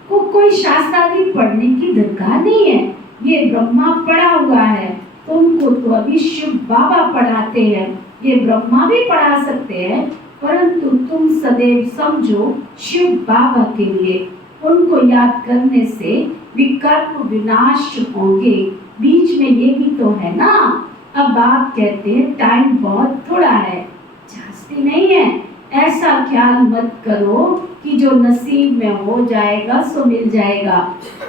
को कोई शास्त्र आदि पढ़ने की दरकार नहीं है, ये ब्रह्मा पढ़ा हुआ है, तुमको तो अभी शिव बाबा पढ़ाते हैं। ये ब्रह्मा भी पढ़ा सकते हैं, परंतु तुम सदैव समझो शिव बाबा के लिए, उनको याद करने से विकर्म विनाश होंगे। बीच में ये भी तो है ना। अब बाप कहते हैं टाइम बहुत थोड़ा है, जास्ती नहीं है। ऐसा ख्याल मत करो कि जो नसीब में हो जाएगा सो मिल जाएगा।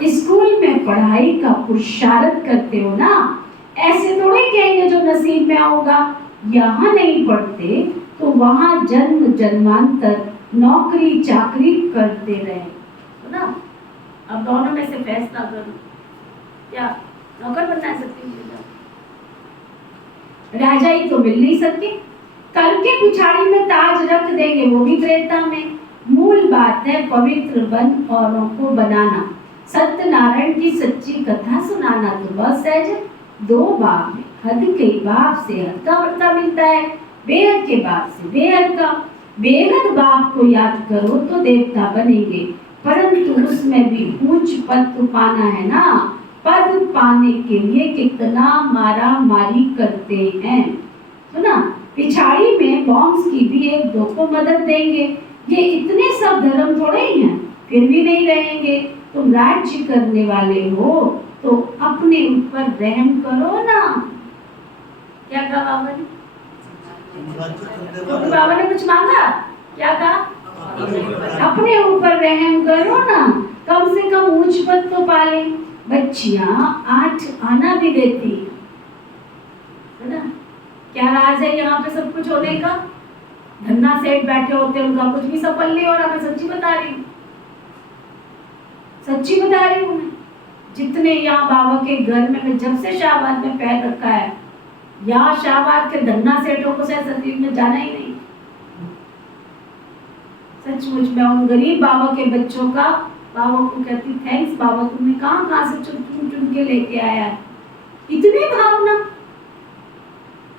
स्कूल में पढ़ाई का पुरुषार्थ करते हो ना, ऐसे थोड़े कहेंगे जो नसीब में होगा। यहाँ नहीं पढ़ते तो वहाँ जन्म जन्मांतर नौकरी चाकरी करते रहे ना। अब दोनों में से फैसला करो, क्या नौकर बनना सकती हूँ? राजा ही तो मिल नहीं सकती। कल के पिछाड़ी में ताज रख देंगे, वो भी त्रेता में। मूल बात है पवित्र बन औरों को बनाना, सत्यनारायण की सच्ची कथा सुनाना तो बहुत सहज है। दो बाप में हद के बाप से हद का वर्ता मिलता है, बेहद के बाप से बेहद का। बेहद बाप को याद करो तो देवता बनेंगे, परंतु उसमें भी ऊंच पद तो पाना है ना। पद पाने के लिए कितना मारा मारी करते हैं, तो ना पिछाड़ी में बॉम्ब्स की भी एक दो को मदद देंगे। ये इतने सब धर्म थोड़े ही हैं, फिर भी नहीं रहेंगे। तुम राज्य करने वाले हो तो अपने ऊपर रहम करो ना। क्या कहा बाबा ने? तो बाबा ने कुछ मांगा? क्या कहा? अपने ऊपर रहम करो ना, कम से कम ऊंच पद तो पाले। बच्चियां 8 आना भी देती है ना। क्या राज है यहाँ पे सब कुछ होने का? धन्ना सेठ बैठे होते हैं, उनका कुछ भी सफल नहीं हो रहा। मैं सच्ची बता रही हूँ, सच्ची बता रही हूँ। मैं जितने यहाँ बाबा के घर में, मैं जब से शाहबाद में पैर रखा है, यहाँ शाहबाद के धन्ना सेठों को शायद सतयुग में जाना ही नहीं। सचमुच मैं उन गरीब बाबा के बच्चों का बाबा को कहती थैंक्स बाबा, तुमने कहाँ से चुन चुन के लेके आया। इतनी भावना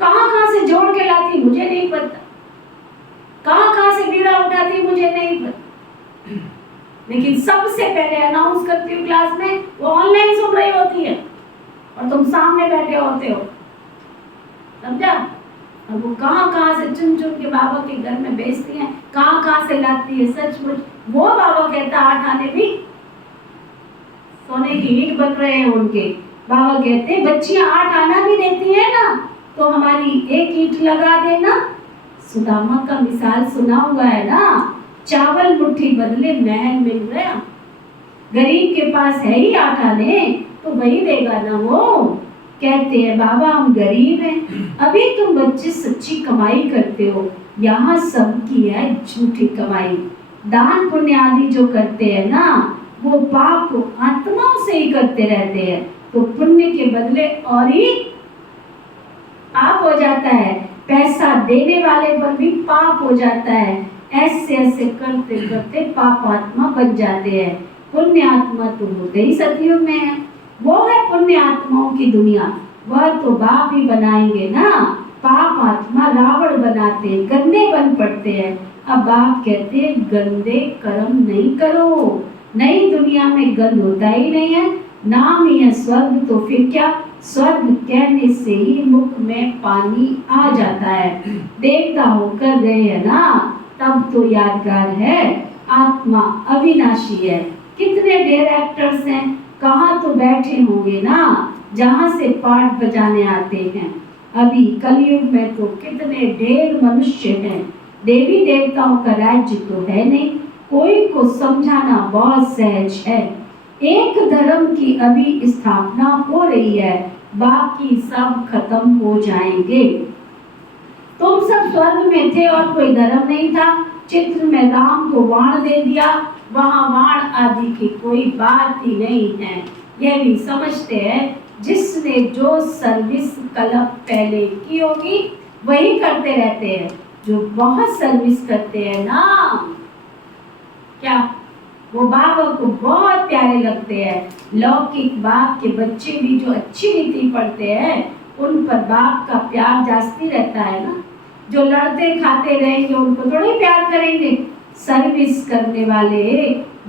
कहाँ से जोड़ के लाती मुझे नहीं पता, कहाँ से बीड़ा उठाती मुझे नहीं पता। लेकिन सबसे पहले अनाउंस करती हूँ क्लास में, वो ऑनलाइन सुन रही होती है और तुम सामने बैठे होते हो, समझा? और वो कहाँ से चुन चुन के बाबा के घर में बेचती हैं, कहाँ से लाती है। सचमुच वो बाबा कहता 8 आने भी सोने की ईंट बन रहे हैं उनके। बाबा कहते बच्चियां 8 आना भी देती है ना, तो हमारी एक ईंट लगा देना। सुदामा का मिसाल सुना हुआ है ना, चावल मुट्ठी बदले महल मिल गया। गरीब के पास है ही 8 आने तो वही देगा ना। वो कहते हैं बाबा हम गरीब हैं, अभी तुम बच्चे सच्ची कमाई करते हो, यहाँ सबकी है झूठी कमाई। दान पुण्य आदि जो करते हैं ना, वो पाप आत्माओं से ही करते रहते हैं, तो पुण्य के बदले और ही पाप हो जाता है। पैसा देने वाले पर भी पाप हो जाता है। ऐसे ऐसे करते करते पाप आत्मा बन जाते हैं। पुण्य आत्मा तो होते ही सतयुग में है, वो है पुण्य आत्माओं की दुनिया। वह तो बाप ही बनाएंगे ना। पाप आत्मा रावण बनाते हैं, गंदे बन पड़ते हैं। अब बाप कहते हैं गंदे कर्म नहीं करो। नई दुनिया में गंद होता ही नहीं है, नाम ही है स्वर्ग। तो फिर क्या, स्वर्ग कहने से ही मुख में पानी आ जाता है। देवता होकर गए है ना, तब तो यादगार है। आत्मा अविनाशी है। कितने डायरेक्टर्स हैं, कहाँ तो बैठे होंगे ना, जहाँ से पाठ बजाने आते हैं। अभी कलयुग में तो कितने ढेर मनुष्य हैं, देवी देवताओं का राज्य तो है नहीं, कोई को समझाना बहुत सहज है। एक धर्म की अभी स्थापना हो रही है, बाकी सब खत्म हो जाएंगे। तुम सब स्वर्ग में थे और कोई धर्म नहीं था, चित्र में राम को वाण दे दिया, वहाँ वाण आदि की कोई बात ही नहीं है। यह भी समझते हैं जिसने जो सर्विस कल्प पहले की होगी वही करते रहते हैं। जो बहुत सर्विस करते हैं ना, क्या वो बाबा को बहुत प्यारे लगते हैं। लौकिक बाप के बच्चे भी जो अच्छी नीति पढ़ते हैं उन पर बाप का प्यार जास्ती रहता है ना। जो लड़ते खाते रहेंगे उनको थोड़ी प्यार करेंगे। सर्विस करने वाले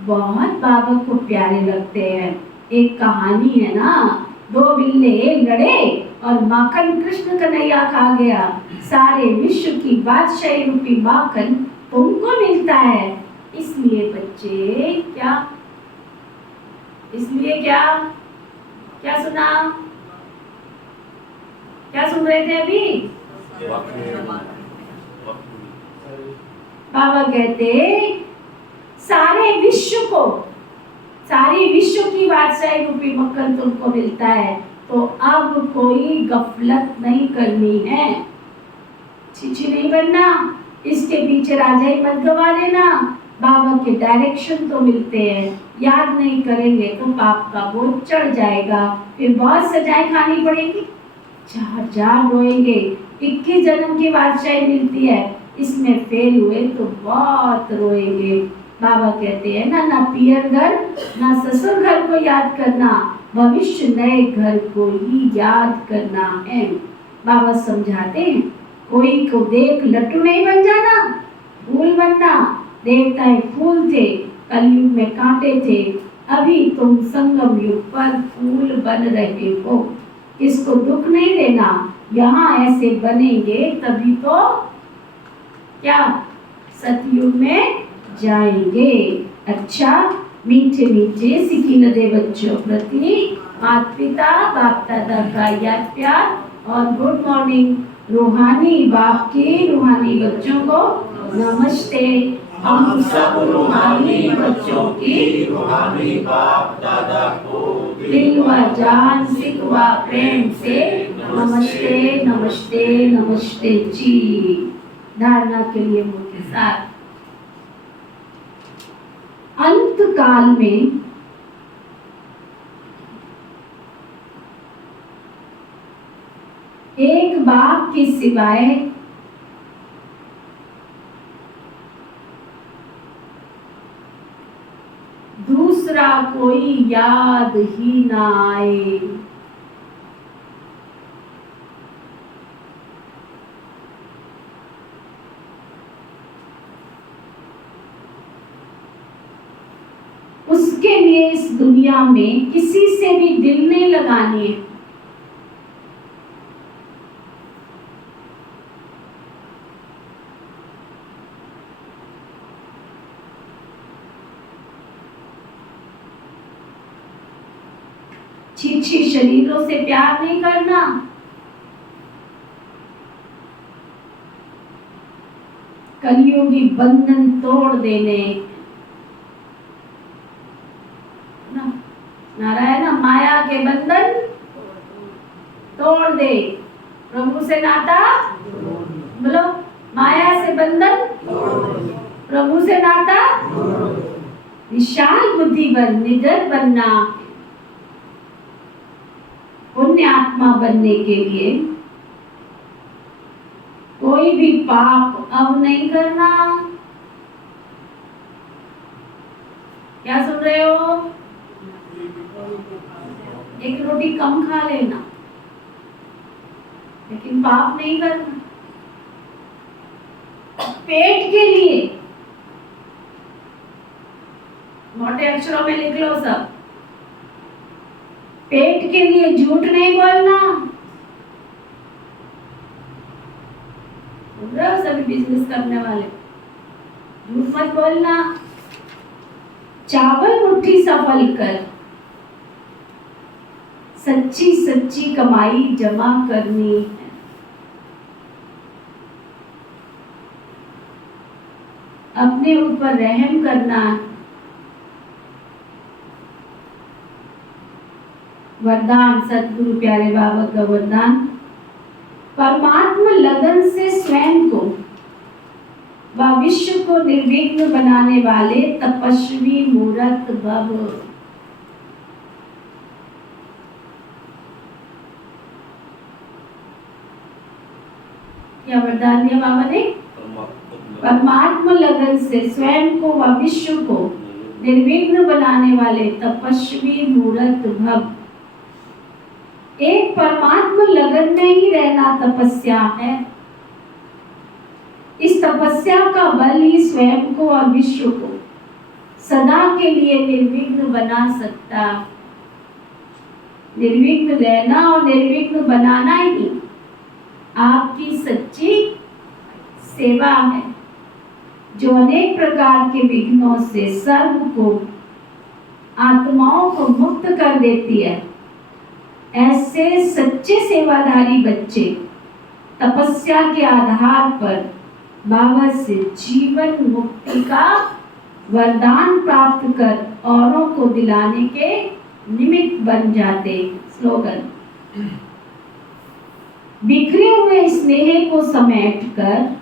बहुत बाबा को प्यारे लगते हैं। एक कहानी है ना, दो बिल्ले लड़े और माखन कृष्ण कन्हैया खा गया। सारे विश्व की बादशाही रूपी माखन तुमको मिलता है। इसलिए बच्चे क्या, इसलिए क्या क्या सुना, क्या सुन रहे थे अभी? बाबा कहते सारे विश्व को, सारी विश्व की बादशाही रूपी मक्खन तुमको मिलता है, तो अब कोई गफलत नहीं करनी है, छिछी नहीं बनना, इसके पीछे राजा ही मत गवा लेना। बाबा के डायरेक्शन तो मिलते हैं, याद नहीं करेंगे तो पाप का बोझ चढ़ जाएगा, फिर बहुत सजाएं खानी पड़ेगी, चार चार रोएंगे। 21 जन्म की बादशाही मिलती है, इसमें फेल हुए तो बहुत रोएंगे। बाबा कहते हैं ना, ना पियर घर ना ससुर घर को याद करना, भविष्य नए घर को ही याद करना है। बाबा समझाते हैं, कोई को देख लट्टू नहीं बन जाना, फूल बनना। देवताएं फूल थे, कलयुग में कांटे थे, अभी तुम संगम युग पर फूल बन रहे हो। इसको दुख नहीं देना, यहाँ ऐसे बनेंगे तभी तो क्या सतयुग में जाएंगे। अच्छा, मीठे मीठे सिकी नदे बच्चों प्रति माता पिता बाप दादा का याद प्यार और गुड मॉर्निंग। रूहानी बाप के रूहानी बच्चों को नमस्ते। हम सब रूहानी बच्चों की रूहानी बाप दादा को दिल व जान सिक व प्रेम से नमस्ते नमस्ते नमस्ते जी। धारणा के लिए मुख्य साथ, अंत काल में एक बाप के सिवाय दूसरा कोई याद ही ना आए। उसके लिए इस दुनिया में किसी से भी दिल नहीं लगानी है। छीछी शरीरों से प्यार नहीं करना, कलियुगी बंधन तोड़ देने। नारायण, माया के बंधन तोड़ दे, प्रभु से नाता बोलो, माया से बंधन, प्रभु से नाता, विशाल बुद्धि बन, निडर बनना। पुण्य आत्मा बनने के लिए कोई भी पाप अब नहीं करना। क्या सुन रहे हो? एक रोटी कम खा लेना, लेकिन पाप नहीं करना। पेट के लिए मोटे अक्षरों में लिख लो सब, पेट के लिए झूठ नहीं बोलना। सुन रहे हो सभी बिजनेस करने वाले, झूठ मत बोलना। चावल मुट्ठी सफल कर, सच्ची सच्ची कमाई जमा करनी है। अपने ऊपर रहम करना है। वरदान, सतगुरु प्यारे बाबा का वरदान, परमात्मा लगन से स्वयं को व विश्व को निर्विघ्न बनाने वाले तपस्वी मूरत भव। क्या वरदान दिया बाबा ने? परमात्मा लगन से स्वयं को व विश्व को निर्विघ्न बनाने वाले तपस्वी मूरत भव। एक परमात्मा लगन में ही रहना तपस्या है। इस तपस्या का बल ही स्वयं को और विश्व को सदा के लिए निर्विघ्न बना सकता। निर्विघ्न रहना और निर्विघ्न बनाना ही आपकी सच्ची सेवा है, जो अनेक प्रकार के विघ्नों से सर्व को, आत्माओं को मुक्त कर देती है। ऐसे सच्चे सेवाधारी बच्चे तपस्या के आधार पर बाबा से जीवन मुक्ति का वरदान प्राप्त कर औरों को दिलाने के निमित्त बन जाते। स्लोगन, बिखरे हुए स्नेह को समेट कर,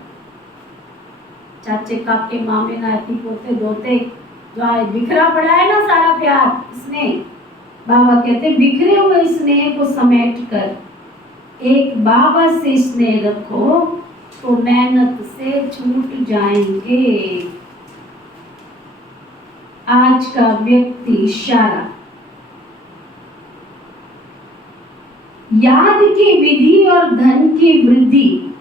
चाचे काके मामे नाती पोते दोते जो बिखरा पड़ा है ना सारा प्यार स्नेह, बाबा कहते बिखरे हुए स्नेह को समेट कर एक बाबा से स्नेह रखो तो मेहनत से छूट जाएंगे। आज का व्यक्ति इशारा, याद की विधि और धन की वृद्धि,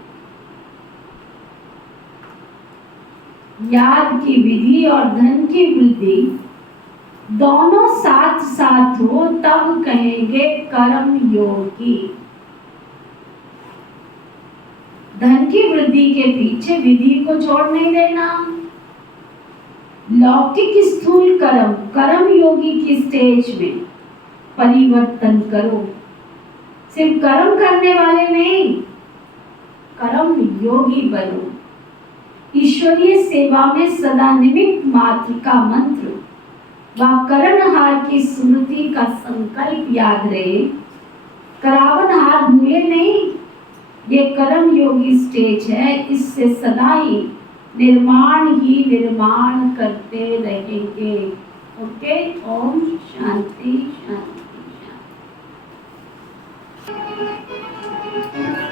याद की विधि और धन की वृद्धि दोनों साथ साथ हो तब कहेंगे कर्म योगी। धन की वृद्धि के पीछे विधि को छोड़ नहीं देना। लौकिक स्थूल कर्म, कर्म योगी की स्टेज में परिवर्तन करो। सिर्फ कर्म करने वाले नहीं, कर्म योगी बनो। ईश्वरीय सेवा में सदा निमित्त मात्र का मंत्र व करणहार की स्मृति का संकल्प याद रहे। करावनहार भूले नहीं। ये कर्म योगी स्टेज है, इससे सदा ही निर्माण करते रहेंगे। ओके, ओम शांति शांति शांति।